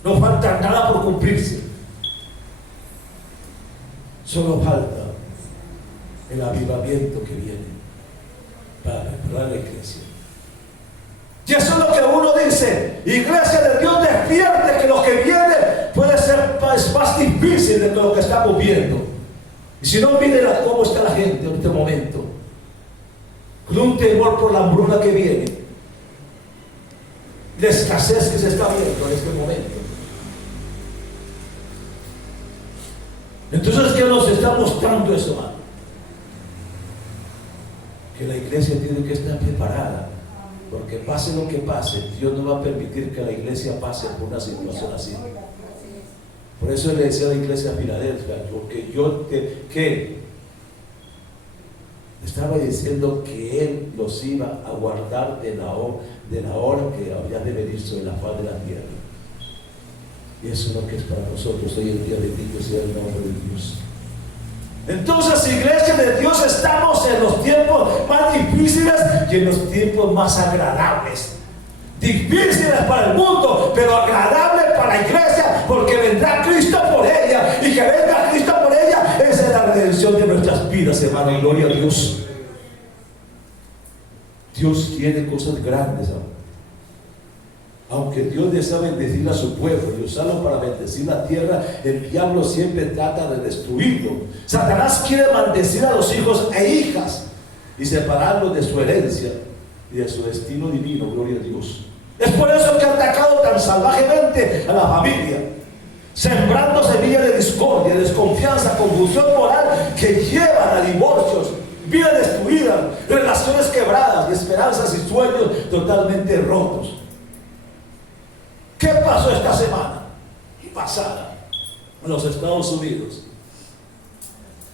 No falta nada por cumplirse. Solo falta el avivamiento que viene para preparar la iglesia. Y eso es lo que uno dice: iglesia de Dios, despierte, que lo que viene puede ser más difícil de lo que estamos viendo. Y si no, miren cómo está la gente en este momento, con un temor por la hambruna que viene, la escasez que se está viendo en este momento. Entonces, ¿qué nos está mostrando eso, hermano? Que la iglesia tiene que estar preparada, porque pase lo que pase, Dios no va a permitir que la iglesia pase por una situación así. Por eso le decía a la iglesia de Filadelfia, porque yo estaba diciendo que Él los iba a guardar de la hora que había de venir sobre la faz de la tierra. Y eso es lo que es para nosotros hoy en día. Bendito sea el nombre de Dios. Entonces, iglesia de Dios, estamos en los tiempos más difíciles y en los tiempos más agradables. Difíciles para el mundo, pero agradables para la iglesia, porque vendrá Cristo por ella. Y que venga Cristo por ella, esa es la redención de nuestras vidas, hermano. Gloria a Dios. Dios quiere cosas grandes, hermano. Aunque Dios desea bendecir a su pueblo y usarlo para bendecir la tierra, el diablo siempre trata de destruirlo. Satanás quiere maldecir a los hijos e hijas y separarlos de su herencia y de su destino divino. Gloria a Dios. Es por eso que ha atacado tan salvajemente a la familia, sembrando semillas de discordia, desconfianza, confusión moral que llevan a divorcios, vidas destruidas, relaciones quebradas y esperanzas y sueños totalmente rotos. ¿Qué pasó esta semana pasada en los Estados Unidos?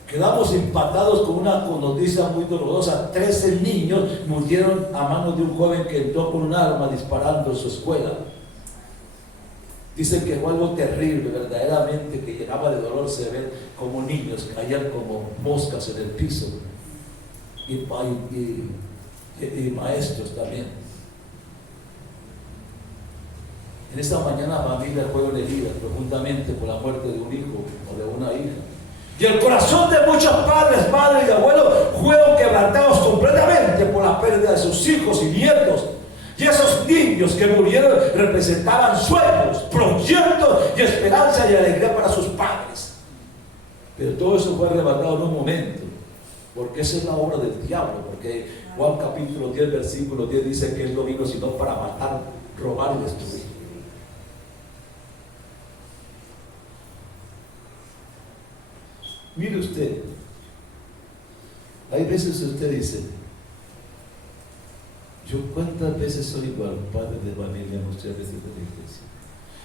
Quedamos impactados con una noticia muy dolorosa. 13 niños murieron a manos de un joven que entró con un arma disparando en su escuela. Dicen que fue algo terrible, verdaderamente, que llenaba de dolor se ver como niños caían como moscas en el piso. Y maestros también. En esta mañana familias fueron heridas profundamente por la muerte de un hijo o de una hija. Y el corazón de muchos padres, madres y abuelos fueron quebrantados completamente por la pérdida de sus hijos y nietos. Y esos niños que murieron representaban sueños, proyectos y esperanza y alegría para sus padres. Pero todo eso fue arrebatado en un momento, porque esa es la obra del diablo. Porque Juan capítulo 10 versículo 10 dice que Él no vino sino para matar, robar y destruir. Mire usted, hay veces usted dice: yo cuántas veces soy igual padre de familia, muchas veces de la iglesia.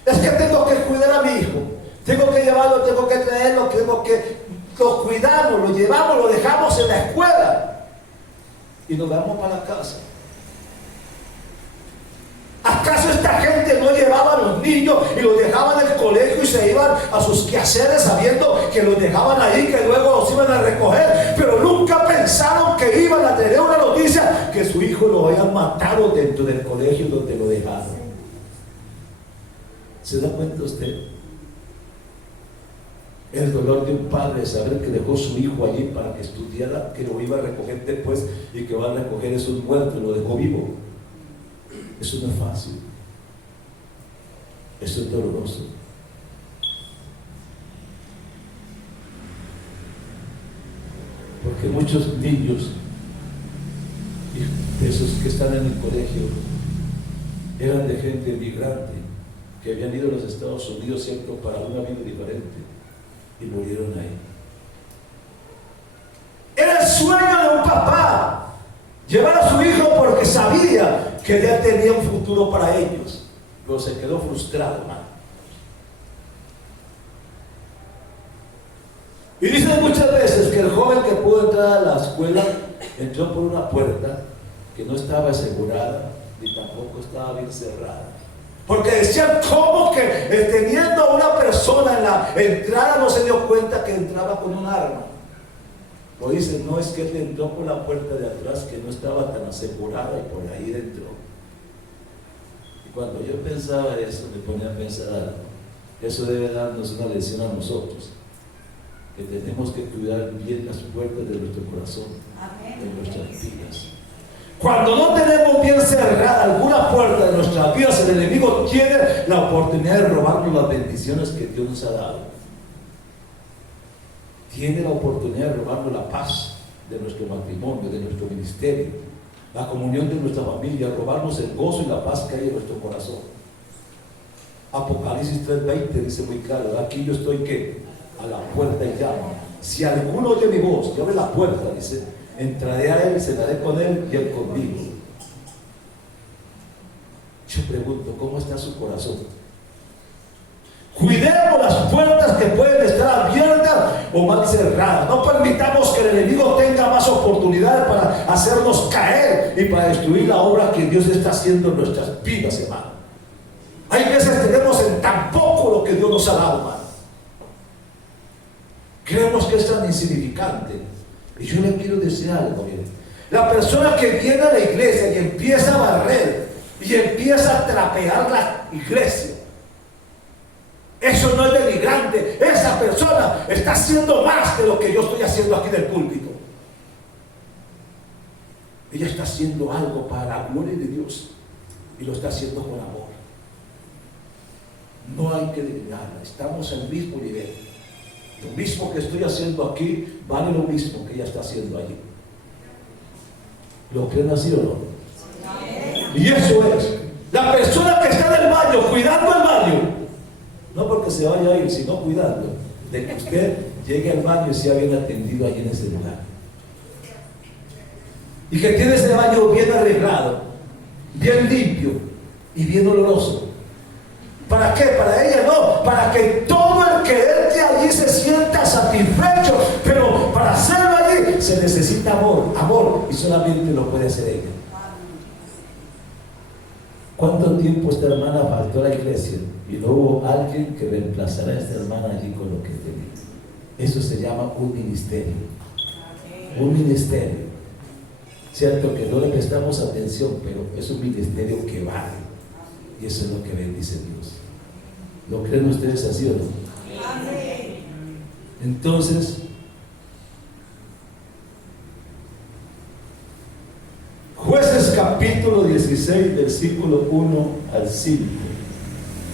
Es que tengo que cuidar a mi hijo, tengo que llevarlo, tengo que traerlo, lo cuidamos, lo llevamos, lo dejamos en la escuela y nos vamos para la casa. ¿Acaso esta gente no llevaba a los niños y los dejaban en el colegio y se iban a sus quehaceres sabiendo que los dejaban ahí, que luego los iban a recoger? Pero nunca pensaron que iban a tener una noticia que su hijo lo habían matado dentro del colegio donde lo dejaron. ¿Se da cuenta usted? El dolor de un padre, saber que dejó su hijo allí para que estudiara, que lo iba a recoger después y que va a recoger esos muertos, lo dejó vivo. Eso no es fácil. Eso es doloroso. Porque muchos niños, de esos que están en el colegio, eran de gente migrante, que habían ido a los Estados Unidos, ¿cierto?, para una vida diferente, y murieron ahí. Era el sueño de un papá Llevar a su hijo porque sabía que ya tenía un futuro para ellos, pero se quedó frustrado, hermano. Y dicen muchas veces que el joven que pudo entrar a la escuela entró por una puerta que no estaba asegurada ni tampoco estaba bien cerrada. Porque decían, ¿cómo que teniendo a una persona en la entrada no se dio cuenta que entraba con un arma? O dicen, no, es que él entró por la puerta de atrás que no estaba tan asegurada y por ahí entró. Y cuando yo pensaba eso, me ponía a pensar algo. Eso debe darnos una lección a nosotros, que tenemos que cuidar bien las puertas de nuestro corazón, de nuestras vidas. Cuando no tenemos bien cerrada alguna puerta de nuestras vidas, el enemigo tiene la oportunidad de robarnos las bendiciones que Dios nos ha dado. Tiene la oportunidad de robarnos la paz de nuestro matrimonio, de nuestro ministerio, la comunión de nuestra familia, robarnos el gozo y la paz que hay en nuestro corazón. Apocalipsis 3:20 dice muy claro, aquí yo estoy ¿qué? A la puerta y llamo. Si alguno oye mi voz, yo abre la puerta, dice, entraré a él, cenaré con él y él conmigo. Yo pregunto, ¿cómo está su corazón? Cuidemos las puertas que pueden estar abiertas o mal cerradas. No permitamos que el enemigo tenga más oportunidades para hacernos caer y para destruir la obra que Dios está haciendo en nuestras vidas, hermano. Hay veces tenemos en tan poco lo que Dios nos ha dado, hermano. Creemos que es tan insignificante. Y yo le quiero decir algo, miren. La persona que viene a la iglesia y empieza a barrer y empieza a trapear la iglesia, eso no es denigrante. Esa persona está haciendo más de lo que yo estoy haciendo aquí en el púlpito. Ella está haciendo algo para la gloria de Dios y lo está haciendo con amor. No hay que denigrarla. Estamos al mismo nivel. Lo mismo que estoy haciendo aquí vale lo mismo que ella está haciendo allí. ¿Lo creen así o no? Y eso es. La persona que está en el baño, cuidando el baño, no porque se vaya a ir, sino cuidando de que usted llegue al baño y sea bien atendido allí en ese lugar. Y que tiene ese baño bien arreglado, bien limpio y bien oloroso. ¿Para qué? Para ella no, para que todo el que entre allí se sienta satisfecho, pero para hacerlo allí se necesita amor, y solamente lo puede hacer ella. ¿Cuánto tiempo esta hermana faltó a la iglesia y no hubo alguien que reemplazara a esta hermana allí con lo que tenía? Eso se llama un ministerio. Un ministerio. Cierto que no le prestamos atención, pero es un ministerio que vale. Y eso es lo que bendice Dios. ¿Lo creen ustedes así o no? Amén. Entonces, Jueces capítulo 16, versículo 1 al 5.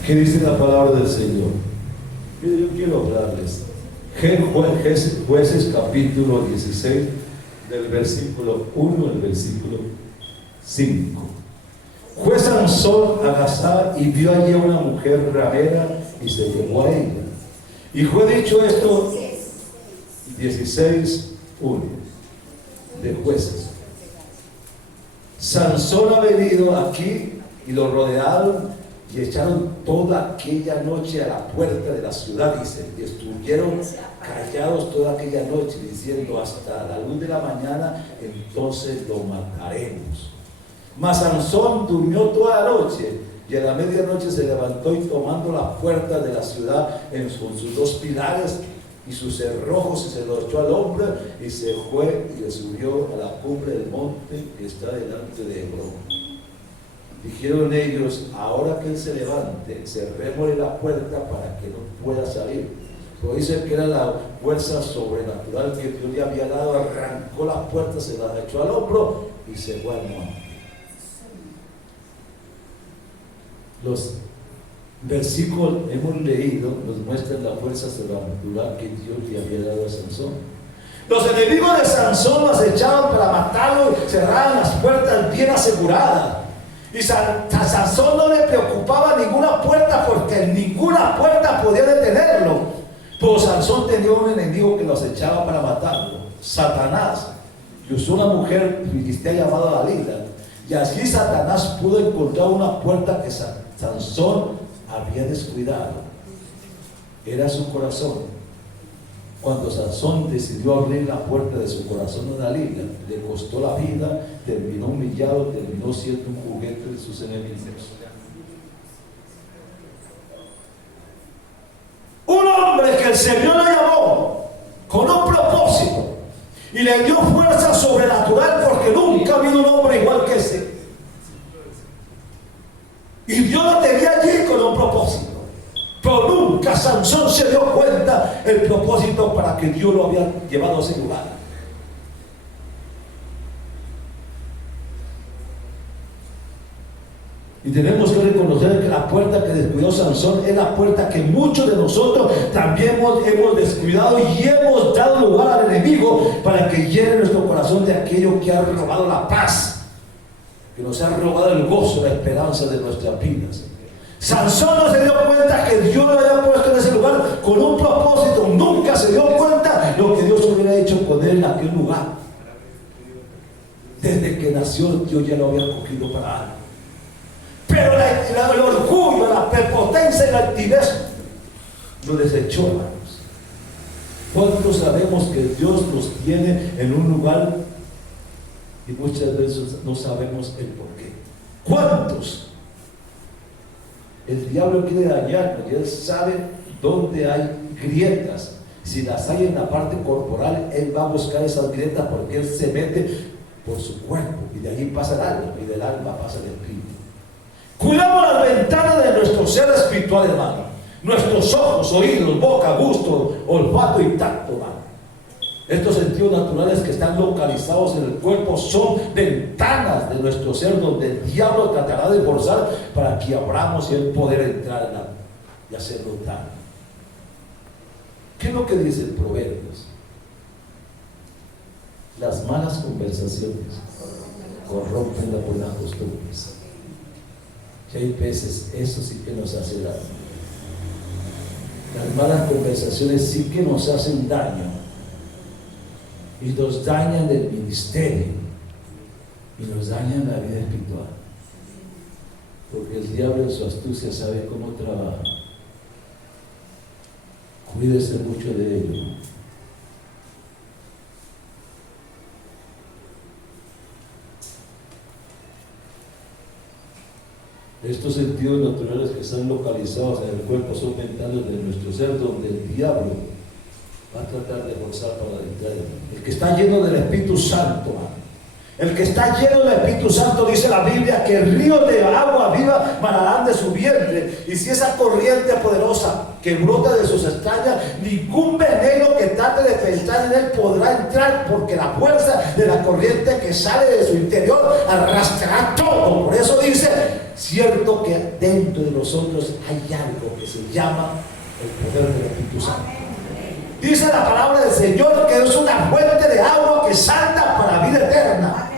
¿Qué dice la palabra del Señor? Yo quiero hablarles. Jueces capítulo 16, del versículo 1 al versículo 5. Fue Sansón a Gazá y vio allí a una mujer ramera y se llevó a ella. Y fue dicho esto, 16:1 de Jueces. Sansón ha venido aquí y lo rodearon y echaron toda aquella noche a la puerta de la ciudad, dice, y estuvieron callados toda aquella noche, diciendo hasta la luz de la mañana, entonces lo mataremos. Mas Sansón durmió toda la noche y a la medianoche se levantó y tomando la puerta de la ciudad con sus dos pilares y sus cerrojos y se lo echó al hombro y se fue y le subió a la cumbre del monte que está delante de Hebrón. Dijeron ellos, ahora que él se levante, cerrémosle la puerta para que no pueda salir. Pero dice que era la fuerza sobrenatural que Dios le había dado, arrancó la puerta, se la echó al hombro y se fue al monte. Los versículos hemos leído nos muestran la fuerza sobrenatural que Dios le había dado a Sansón. Los enemigos de Sansón lo acechaban para matarlo y cerraban las puertas bien aseguradas. Y a Sansón no le preocupaba ninguna puerta porque ninguna puerta podía detenerlo. Pero Sansón tenía un enemigo que lo acechaba para matarlo, Satanás. y usó una mujer filistea llamada Dalila. Y así Satanás pudo encontrar una puerta que Sansón había descuidado. Era su corazón. Cuando Sansón decidió abrir la puerta de su corazón a Dalila, le costó la vida, terminó humillado, terminó siendo un juguete de sus enemigos. Un hombre que el Señor le llamó con un propósito y le dio fuerza sobrenatural, porque nunca ha habido un hombre igual que ese. Y Dios lo tenía allí con un propósito. Pero nunca Sansón se dio cuenta el propósito para que Dios lo había llevado a ese lugar. Y tenemos que reconocer que la puerta que descuidó Sansón es la puerta que muchos de nosotros también hemos descuidado y hemos dado lugar al enemigo para que llene nuestro corazón de aquello que ha robado la paz, que nos ha robado el gozo, la esperanza de nuestras vidas. Sansón no se dio cuenta que Dios lo había puesto en ese lugar con un propósito. Nunca se dio cuenta lo que Dios hubiera hecho con él en aquel lugar. Desde que nació, Dios ya lo había cogido para algo. Pero el orgullo, la prepotencia y la altivez lo desechó, hermanos. ¿Cuántos sabemos que Dios nos tiene en un lugar y muchas veces no sabemos el porqué? ¿Cuántos? El diablo quiere dañarnos y él sabe dónde hay grietas. Si las hay en la parte corporal, él va a buscar esas grietas porque él se mete por su cuerpo y de allí pasa el alma y del alma pasa el espíritu. Cuidamos las ventanas de nuestro ser espiritual, hermano. Nuestros ojos, oídos, boca, gusto, olfato y tacto, hermano. Estos sentidos naturales que están localizados en el cuerpo son ventanas de nuestro ser donde el diablo tratará de forzar para que abramos y el poder entrar y hacerlo daño. ¿Qué es lo que dice el Proverbios? Las malas conversaciones corrompen las buenas costumbres. Y hay veces eso sí que nos hace daño. Las malas conversaciones sí que nos hacen daño. Y nos dañan el ministerio y nos dañan la vida espiritual, porque el diablo en su astucia sabe cómo trabaja. Cuídese mucho de ello. Estos sentidos naturales que están localizados en el cuerpo son ventanas de nuestro ser donde el diablo va a tratar de forzar para entrar. El que está lleno del Espíritu Santo, el que está lleno del Espíritu Santo, dice la Biblia que ríos de agua viva manarán de su vientre. Y si esa corriente poderosa que brota de sus extrañas, ningún veneno que trate de penetrar en él podrá entrar, porque la fuerza de la corriente que sale de su interior arrastrará todo. Por eso dice, cierto que dentro de nosotros hay algo que se llama el poder del Espíritu Santo. Dice la palabra del Señor que es una fuente de agua que salta para vida eterna.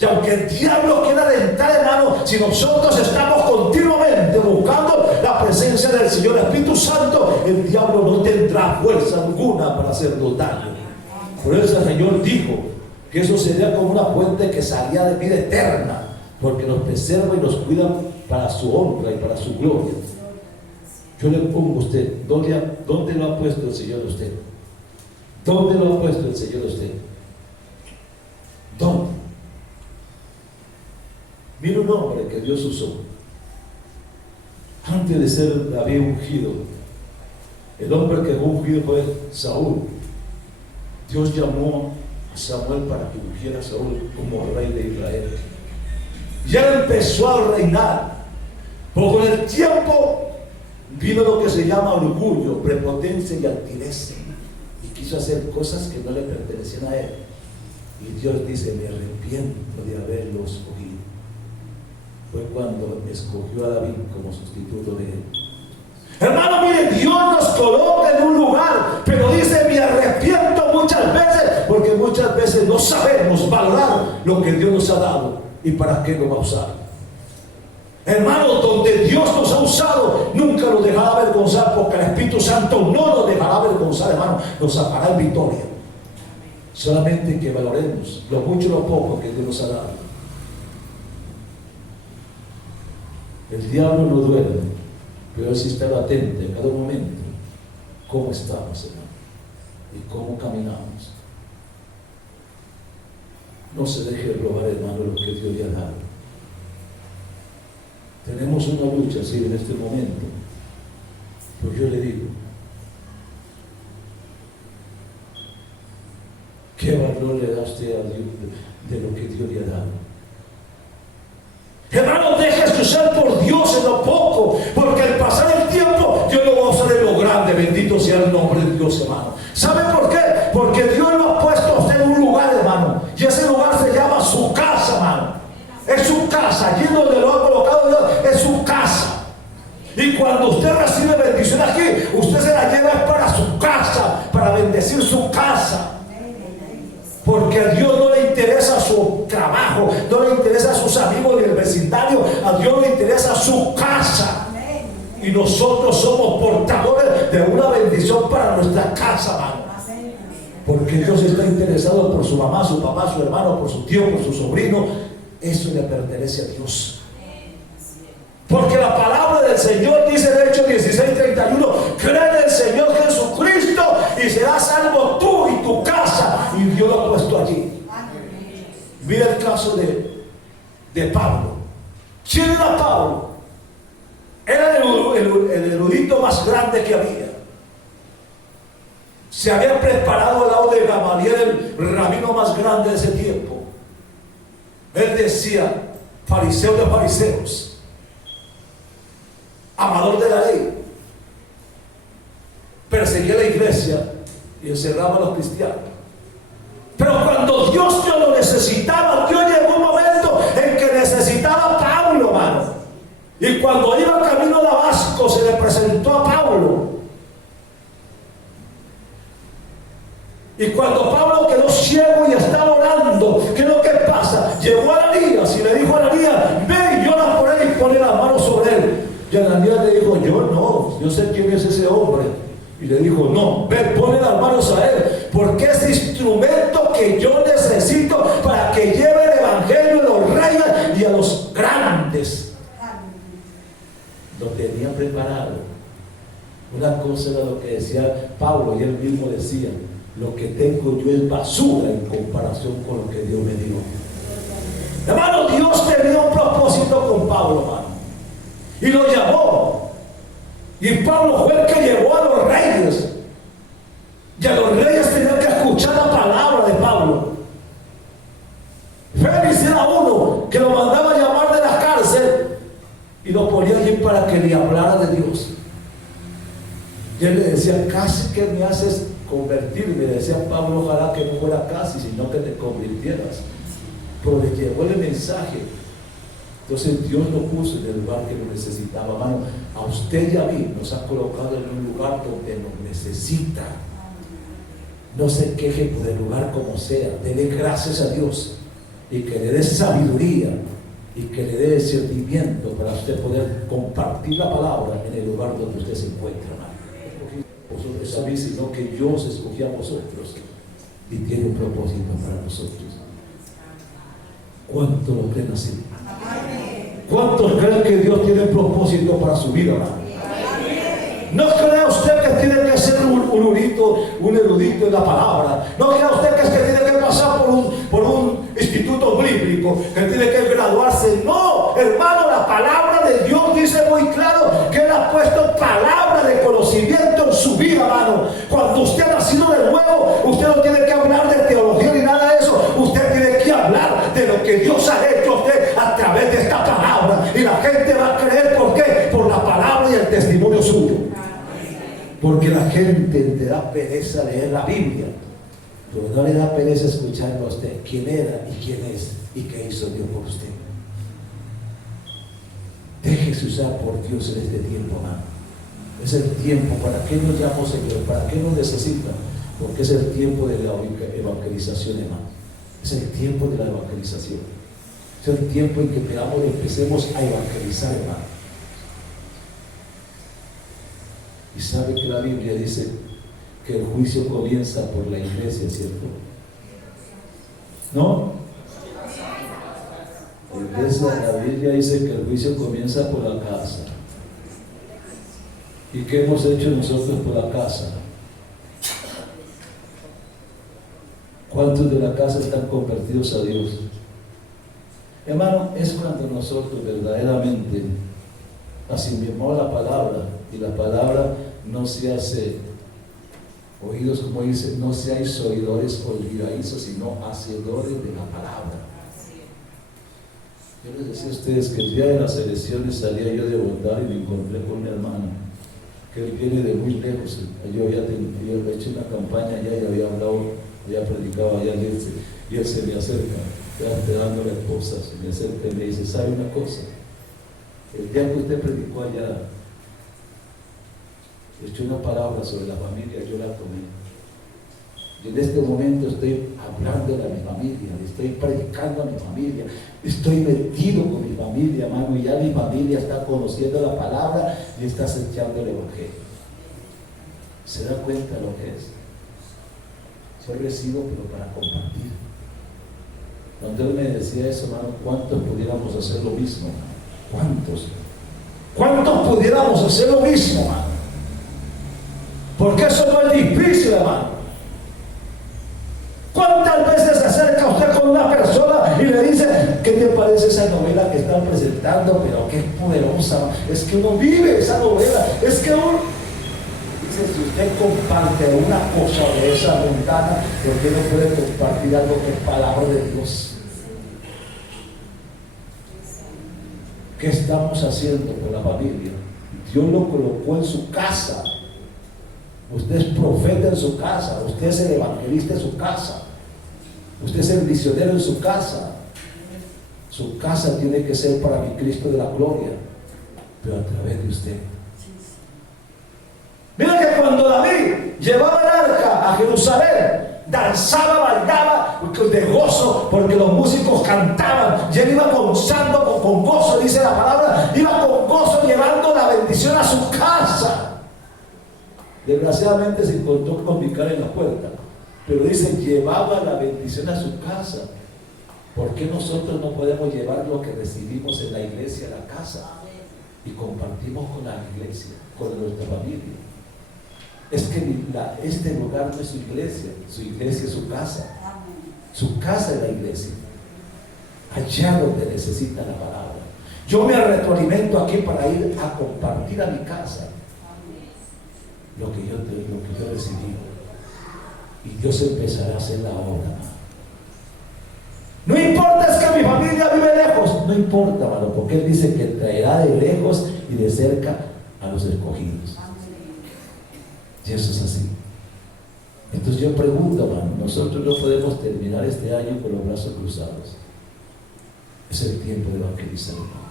Y aunque el diablo quiera adentrar, hermano, si nosotros estamos continuamente buscando la presencia del Señor Espíritu Santo, el diablo no tendrá fuerza alguna para hacernos daño. Por eso el Señor dijo que eso sería como una fuente que salía de vida eterna, porque nos preserva y nos cuida para su honra y para su gloria. Yo le pongo a usted, ¿dónde lo ha puesto el Señor a usted? ¿Dónde lo ha puesto el Señor a usted? ¿Dónde? Mira un hombre que Dios usó. Antes de ser David ungido, el hombre que fue ungido fue Saúl. Dios llamó a Samuel para que ungiera a Saúl como rey de Israel. Ya empezó a reinar, pero con el tiempo vino lo que se llama orgullo, prepotencia y altivez, y quiso hacer cosas que no le pertenecían a él. Y Dios dice, me arrepiento de haberlo escogido. Fue cuando escogió a David como sustituto de él. Hermano, mire, Dios nos coloca en un lugar, pero dice, me arrepiento muchas veces, porque muchas veces no sabemos valorar lo que Dios nos ha dado y para qué lo va a usar. Hermano, donde Dios nos ha usado, nunca nos dejará avergonzar, porque el Espíritu Santo no nos dejará avergonzar, hermano, nos sacará en victoria. Solamente que valoremos lo mucho o lo poco que Dios nos ha dado. El diablo no duerme, pero sí estar atento en cada momento cómo estamos, hermano, y cómo caminamos. No se deje robar, hermano, lo que Dios le ha dado. Tenemos una lucha así en este momento, pero yo le digo, ¿qué valor le da usted a Dios de lo que Dios le ha dado? Hermano, déjese usar por Dios en lo poco, porque al pasar el tiempo Dios lo va a usar en lo grande. Bendito sea el nombre de Dios, hermano. ¿Sabe por qué? Porque Dios lo ha puesto a usted en un lugar, hermano, y ese lugar se llama su casa, hermano. Es su casa, allí donde lo ha colocado Dios, es su casa. Y cuando usted recibe bendición aquí, usted se la lleva para su casa, para bendecir su casa. Porque a Dios no le interesa su trabajo, no le interesa sus amigos ni el vecindario, a Dios le interesa su casa. Y nosotros somos portadores de una bendición para nuestra casa, hermano. Porque Dios está interesado por su mamá, su papá, su hermano, por su tío, por su sobrino. Eso le pertenece a Dios. Porque la palabra del Señor dice en Hechos 16:31, cree en el Señor Jesucristo y serás salvo tú y tu casa. Y Dios lo ha puesto allí. Mira el caso de Pablo. ¿Quién era Pablo? Era el erudito más grande que había. Se había preparado al lado de Gamaliel, el rabino más grande de ese tiempo. Él decía, fariseo de fariseos, amador de la ley, perseguía la iglesia y encerraba a los cristianos. Pero cuando Dios ya lo necesitaba, Dios llegó un momento en que necesitaba a Pablo, hermano. Y cuando iba camino a Damasco, se le presentó a Pablo. Y cuando Pablo quedó ciego y estaba orando, ¿qué es lo que pasa? Llegó a Ananías y le dijo a Ananías, ve y llora por él y pone las manos sobre él. Y Ananías le dijo, yo sé quién es ese hombre. Y le dijo, no, ve, pone las manos a él, porque es instrumento que yo necesito para que lleve el evangelio a los reyes y a los grandes. Lo tenía preparado. Una cosa era lo que decía Pablo, y él mismo decía, lo que tengo yo es basura en comparación con lo que Dios me dio. Hermano, Dios tenía un propósito con Pablo, hermano, y lo llamó. Y Pablo fue el que llevó a los reyes, y a los reyes tenían que escuchar la palabra de Pablo. Félix era uno que lo mandaba a llamar de la cárcel y lo ponía allí para que le hablara de Dios. Y él le decía, casi que me haces convertirme. Le decía Pablo, ojalá que no fuera casi, sino que te convirtieras. Pero le llegó el mensaje. Entonces Dios lo puso en el lugar que lo necesitaba, hermano. A usted y a mí nos ha colocado en un lugar donde nos necesita. No se queje por el lugar como sea. Dele gracias a Dios y que le dé sabiduría y que le dé discernimiento para usted poder compartir la palabra en el lugar donde usted se encuentra, hermano. Vosotros sabéis, sino que Dios escogió a vosotros y tiene un propósito para nosotros. ¿Cuánto lo creen así? ¿Cuántos creen que Dios tiene un propósito para su vida, hermano? No crea usted que tiene que ser un erudito en la palabra. No crea usted que es que tiene que pasar por un instituto bíblico, que tiene que graduarse. No, hermano, la palabra de Dios dice muy claro que Él ha puesto palabra de conocimiento en su vida, hermano. Cuando usted ha nacido de nuevo, usted no tiene que hablar de teología ni nada de eso. Usted tiene que hablar de lo que Dios ha hecho a usted a través de esta palabra. Y la gente va a creer, ¿por qué? Por la palabra y el testimonio suyo. Porque la gente le da pereza leer la Biblia, pero no le da pereza escucharlo a usted, quién era y quién es y qué hizo Dios por usted. Déjese usar por Dios en este tiempo, hermano. Es el tiempo. ¿Para qué nos llamó Señor? ¿Para qué nos necesita? Porque es el tiempo de la evangelización, hermano. Es el tiempo de la evangelización. Es el tiempo en que empecemos a evangelizar, hermano. Y sabe que la Biblia dice que el juicio comienza por la iglesia, ¿cierto? ¿No? La Biblia dice que el juicio comienza por la casa. ¿Y qué hemos hecho nosotros por la casa? ¿Cuántos de la casa están convertidos a Dios? Hermano, es cuando nosotros verdaderamente asimilamos la palabra, y la palabra no se hace oídos, como dice, no seáis oidores olvidadizos, sino hacedores de la palabra. Yo les decía a ustedes que el día de las elecciones salía yo de Bondad y me encontré con un hermano que él viene de muy lejos. Yo había hecho una campaña allá y había hablado, había predicado allá, y él se me acerca, estaba esperando a la esposa, se me acerca y me dice: ¿sabe una cosa? El día que usted predicó allá, echó una palabra sobre la familia, yo la tomé. Y en este momento estoy hablándole a mi familia, le estoy predicando a mi familia, estoy metido con mi familia, hermano, y ya mi familia está conociendo la palabra y está echando el evangelio. ¿Se da cuenta de lo que es? Soy recibo, pero para compartir. Cuando él me decía eso, hermano, ¿cuántos pudiéramos hacer lo mismo, hermano? ¿Cuántos pudiéramos hacer lo mismo, hermano? Porque eso no es difícil, hermano. ¿Cuántas veces se acerca usted con una persona y le dice: ¿qué te parece esa novela que están presentando? Pero qué poderosa, es que uno vive esa novela, es que uno... Dice, si usted comparte una cosa de esa ventana, ¿por qué no puede compartir algo que es palabra de Dios? ¿Qué estamos haciendo por la familia? Dios lo colocó en su casa. Usted es profeta en su casa, usted es el evangelista en su casa, usted es el misionero en su casa. Su casa tiene que ser para mi Cristo de la gloria, pero a través de usted. Mira que cuando David llevaba el arca a Jerusalén, danzaba, bailaba de gozo, porque los músicos cantaban, y él iba gozando con gozo, dice la palabra, iba con gozo llevando la bendición a su casa. Desgraciadamente se encontró con Mical en la puerta, pero dice: llevaba la bendición a su casa. ¿Por qué nosotros no podemos llevar lo que recibimos en la iglesia a la casa y compartimos con la iglesia, con nuestra familia? Es que este lugar no es su iglesia es su casa. Su casa es la iglesia, allá donde necesita la palabra. Yo me retroalimento aquí para ir a compartir a mi casa lo que yo recibí, y Dios empezará a hacer la obra. No importa, es que mi familia vive lejos, no importa, hermano, porque Él dice que traerá de lejos y de cerca a los escogidos. Y eso es así. Entonces yo pregunto, hermano, nosotros no podemos terminar este año con los brazos cruzados. Es el tiempo de evangelizar, hermano.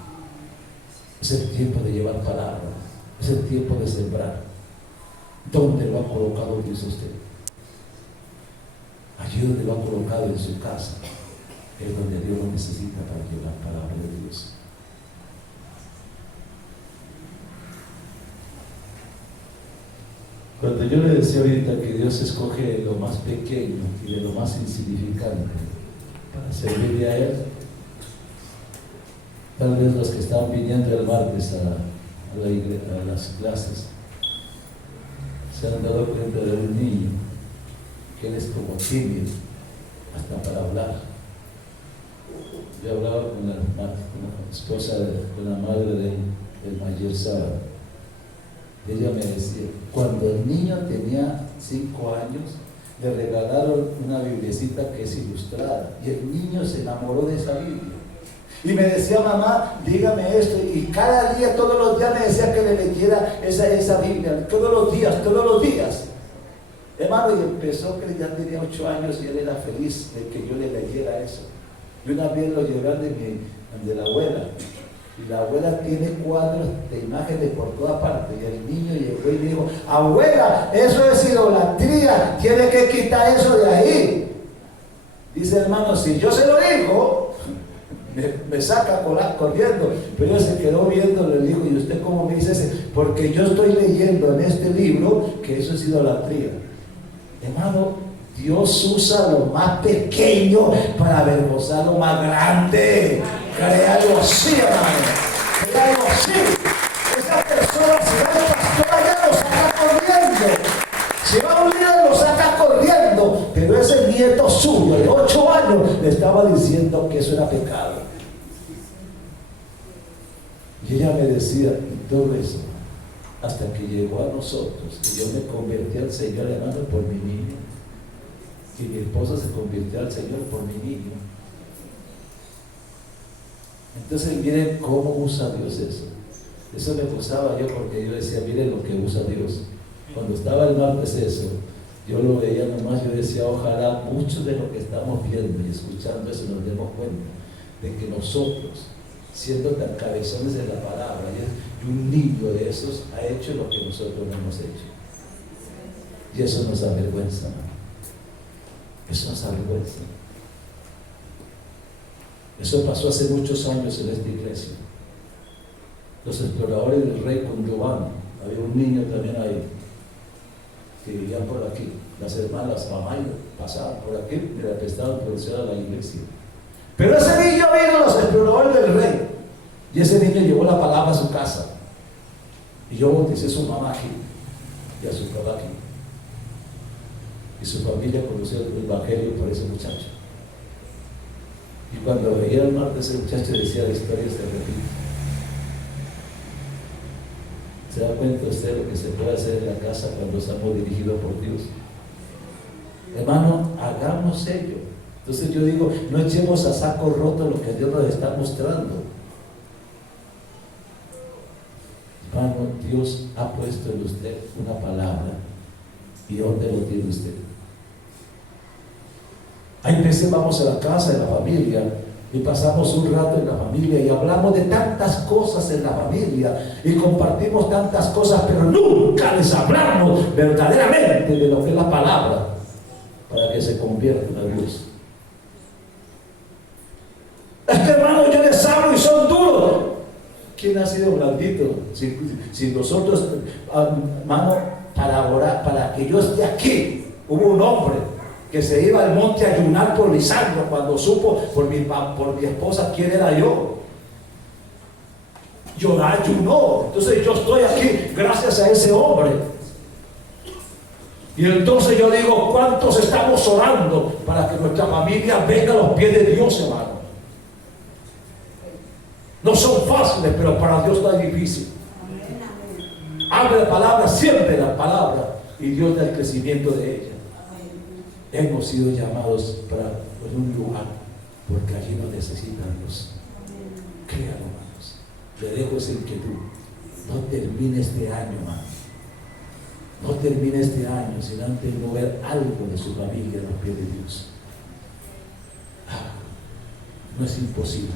Es el tiempo de llevar palabras, es el tiempo de sembrar. ¿Dónde lo ha colocado Dios a usted? Allí donde lo ha colocado, en su casa, es donde Dios lo necesita para llevar palabra de Dios. Cuando yo le decía ahorita que Dios escoge de lo más pequeño y de lo más insignificante para servirle a Él, tal vez los que estaban viniendo el martes a las clases se han dado cuenta de un niño que él es como tímido hasta para hablar. Yo hablaba con la esposa, con la madre del mayor sábado. Ella me decía, cuando el niño tenía 5 años, le regalaron una biblicita que es ilustrada, y el niño se enamoró de esa Biblia. Y me decía: mamá, dígame esto, y cada día, todos los días me decía que le leyera esa Biblia, todos los días. Hermano, y empezó que ya tenía 8 años y él era feliz de que yo le leyera eso. Y una vez lo llevé de la abuela, y la abuela tiene cuadros de imágenes por toda parte, y el niño llegó y me dijo: abuela, eso es idolatría, tiene que quitar eso de ahí. Dice, hermano, si yo se lo digo, me saca corriendo, pero ella se quedó viendo, le dijo: ¿y usted cómo me dice eso? Porque yo estoy leyendo en este libro que eso es idolatría. Hermano, Dios usa lo más pequeño para avergonzar lo más grande. Créalo así, hermano. Créalo así. Esa persona, si va al pastor allá, lo saca corriendo. Si va a un líder, lo saca corriendo. Pero ese nieto suyo de 8 años le estaba diciendo que eso era pecado. Y ella me decía, y todo eso, hasta que llegó a nosotros, y yo me convertí al Señor, hermano, por mi niño. Y mi esposa se convirtió al Señor por mi niño. Entonces miren cómo usa Dios eso. Eso me gozaba yo porque yo decía, miren lo que usa Dios. Cuando estaba el martes eso, yo lo veía nomás, yo decía, ojalá muchos de lo que estamos viendo y escuchando eso nos demos cuenta de que nosotros, siendo tan cabezones en la palabra, y un niño de esos ha hecho lo que nosotros no hemos hecho. Y eso nos avergüenza, ¿no? Eso nos avergüenza. Eso pasó hace muchos años en esta iglesia. Los exploradores del rey Cundubán, había un niño también ahí que vivía por aquí. Las hermanas mamá pasaban por aquí y le prestaban producción a la iglesia. Pero ese niño vino a los exploradores del rey y ese niño llevó la palabra a su casa. Y yo bauticé a su mamá aquí y a su papá aquí. Y su familia conoció el evangelio por ese muchacho. Y cuando veía el martes, ese muchacho decía la historia se repite. ¿Se da cuenta usted lo que se puede hacer en la casa cuando estamos dirigidos por Dios? Hermano, hagamos ello. Entonces yo digo, no echemos a saco roto lo que Dios nos está mostrando. Hermano, Dios ha puesto en usted una palabra. ¿Y dónde lo tiene usted? Hay veces vamos a la casa de la familia y pasamos un rato en la familia y hablamos de tantas cosas en la familia y compartimos tantas cosas, pero nunca les hablamos verdaderamente de lo que es la palabra para que se conviertan a Dios. Es que, hermano, yo les hablo y son duros. ¿Quién ha sido blandito? Si nosotros, hermano, para orar, para que yo esté aquí, hubo un hombre que se iba al monte a ayunar por Lisandro cuando supo por mi esposa quién era yo. Yo ayunó. Entonces yo estoy aquí gracias a ese hombre. Y entonces yo digo, ¿cuántos estamos orando para que nuestra familia venga a los pies de Dios, hermano? No son fáciles, pero para Dios no es difícil. Abre la palabra, siempre la palabra, y Dios da el crecimiento de ella. Hemos sido llamados para un lugar, porque allí nos necesitan Dios. Créalo, hermanos. Le dejo esa inquietud. No termine este año, hermano. No termine este año sin antes no ver algo de su familia en los pies de Dios. No es imposible.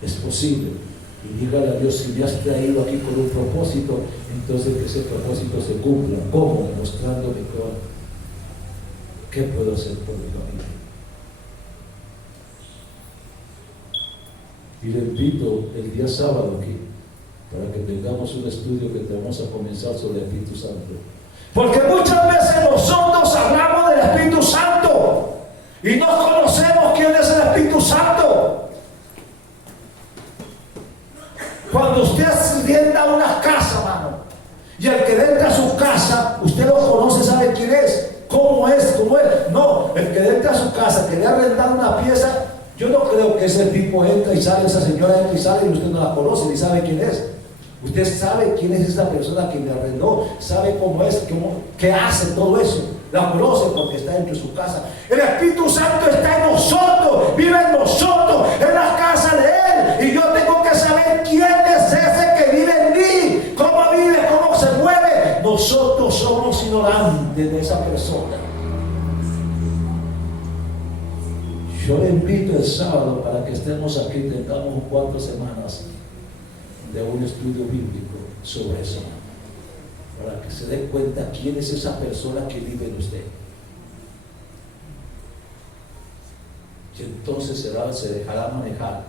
Es posible. Y dígale a Dios, si me has traído aquí por un propósito, entonces que ese propósito se cumpla. ¿Cómo? Mostrándome qué puedo hacer por mi familia. Y le invito el día sábado aquí, para que tengamos un estudio que vamos a comenzar sobre el Espíritu Santo. Porque muchas veces nosotros hablamos del Espíritu Santo y no conocemos quién es el Espíritu Santo. Cuando usted arrienda una casa, mano, y el que entra a su casa, usted lo conoce, sabe quién es, cómo es. No, el que entra a su casa, que le ha arrendado una pieza, yo no creo que ese tipo entra y sale, esa señora entra y sale y usted no la conoce ni sabe quién es. Usted sabe quién es esa persona que le arrendó, sabe cómo es, qué hace todo eso. La conoce porque está dentro de su casa. El Espíritu Santo está en nosotros, vive en nosotros, en la casa de Él. Y yo tengo que saber quién es ese que vive en mí, cómo vive, cómo se mueve. Nosotros somos ignorantes de esa persona. Yo le invito el sábado para que estemos aquí, tengamos 4 semanas de un estudio bíblico sobre eso, para que se dé cuenta quién es esa persona que vive en usted. Y entonces se dejará manejar,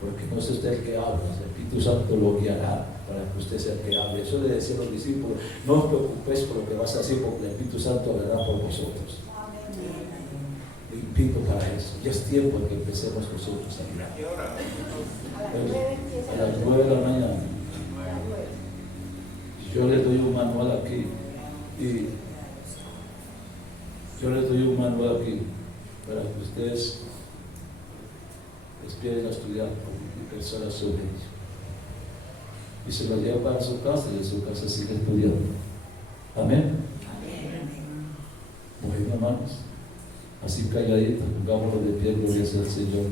porque no es usted el que habla, el Espíritu Santo lo guiará para que usted sea el que hable. Eso le decía a los discípulos, no os preocupéis por lo que vas a decir, porque el Espíritu Santo hablará por vosotros. Le invito para eso. Ya es tiempo de que empecemos nosotros a mirar. A las 9 de la mañana. Yo les doy un manual aquí. Y yo les doy un manual aquí para que ustedes empiecen a estudiar y pensar sobre ello. Y se lo llevan para su casa y en su casa sigue estudiando. Amén. Bueno, hermanos, así calladitos, pongámonos de pie, gloria sea al Señor.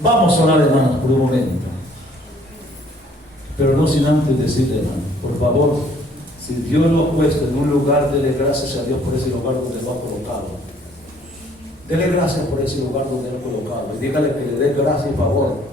Vamos a orar, hermanos, por un momento. Pero no sin antes decirle, hermano, por favor, si Dios lo ha puesto en un lugar, dele gracias a Dios por ese lugar donde lo ha colocado. Dele gracias por ese lugar donde lo ha colocado. Y dígale que le dé gracias y favor.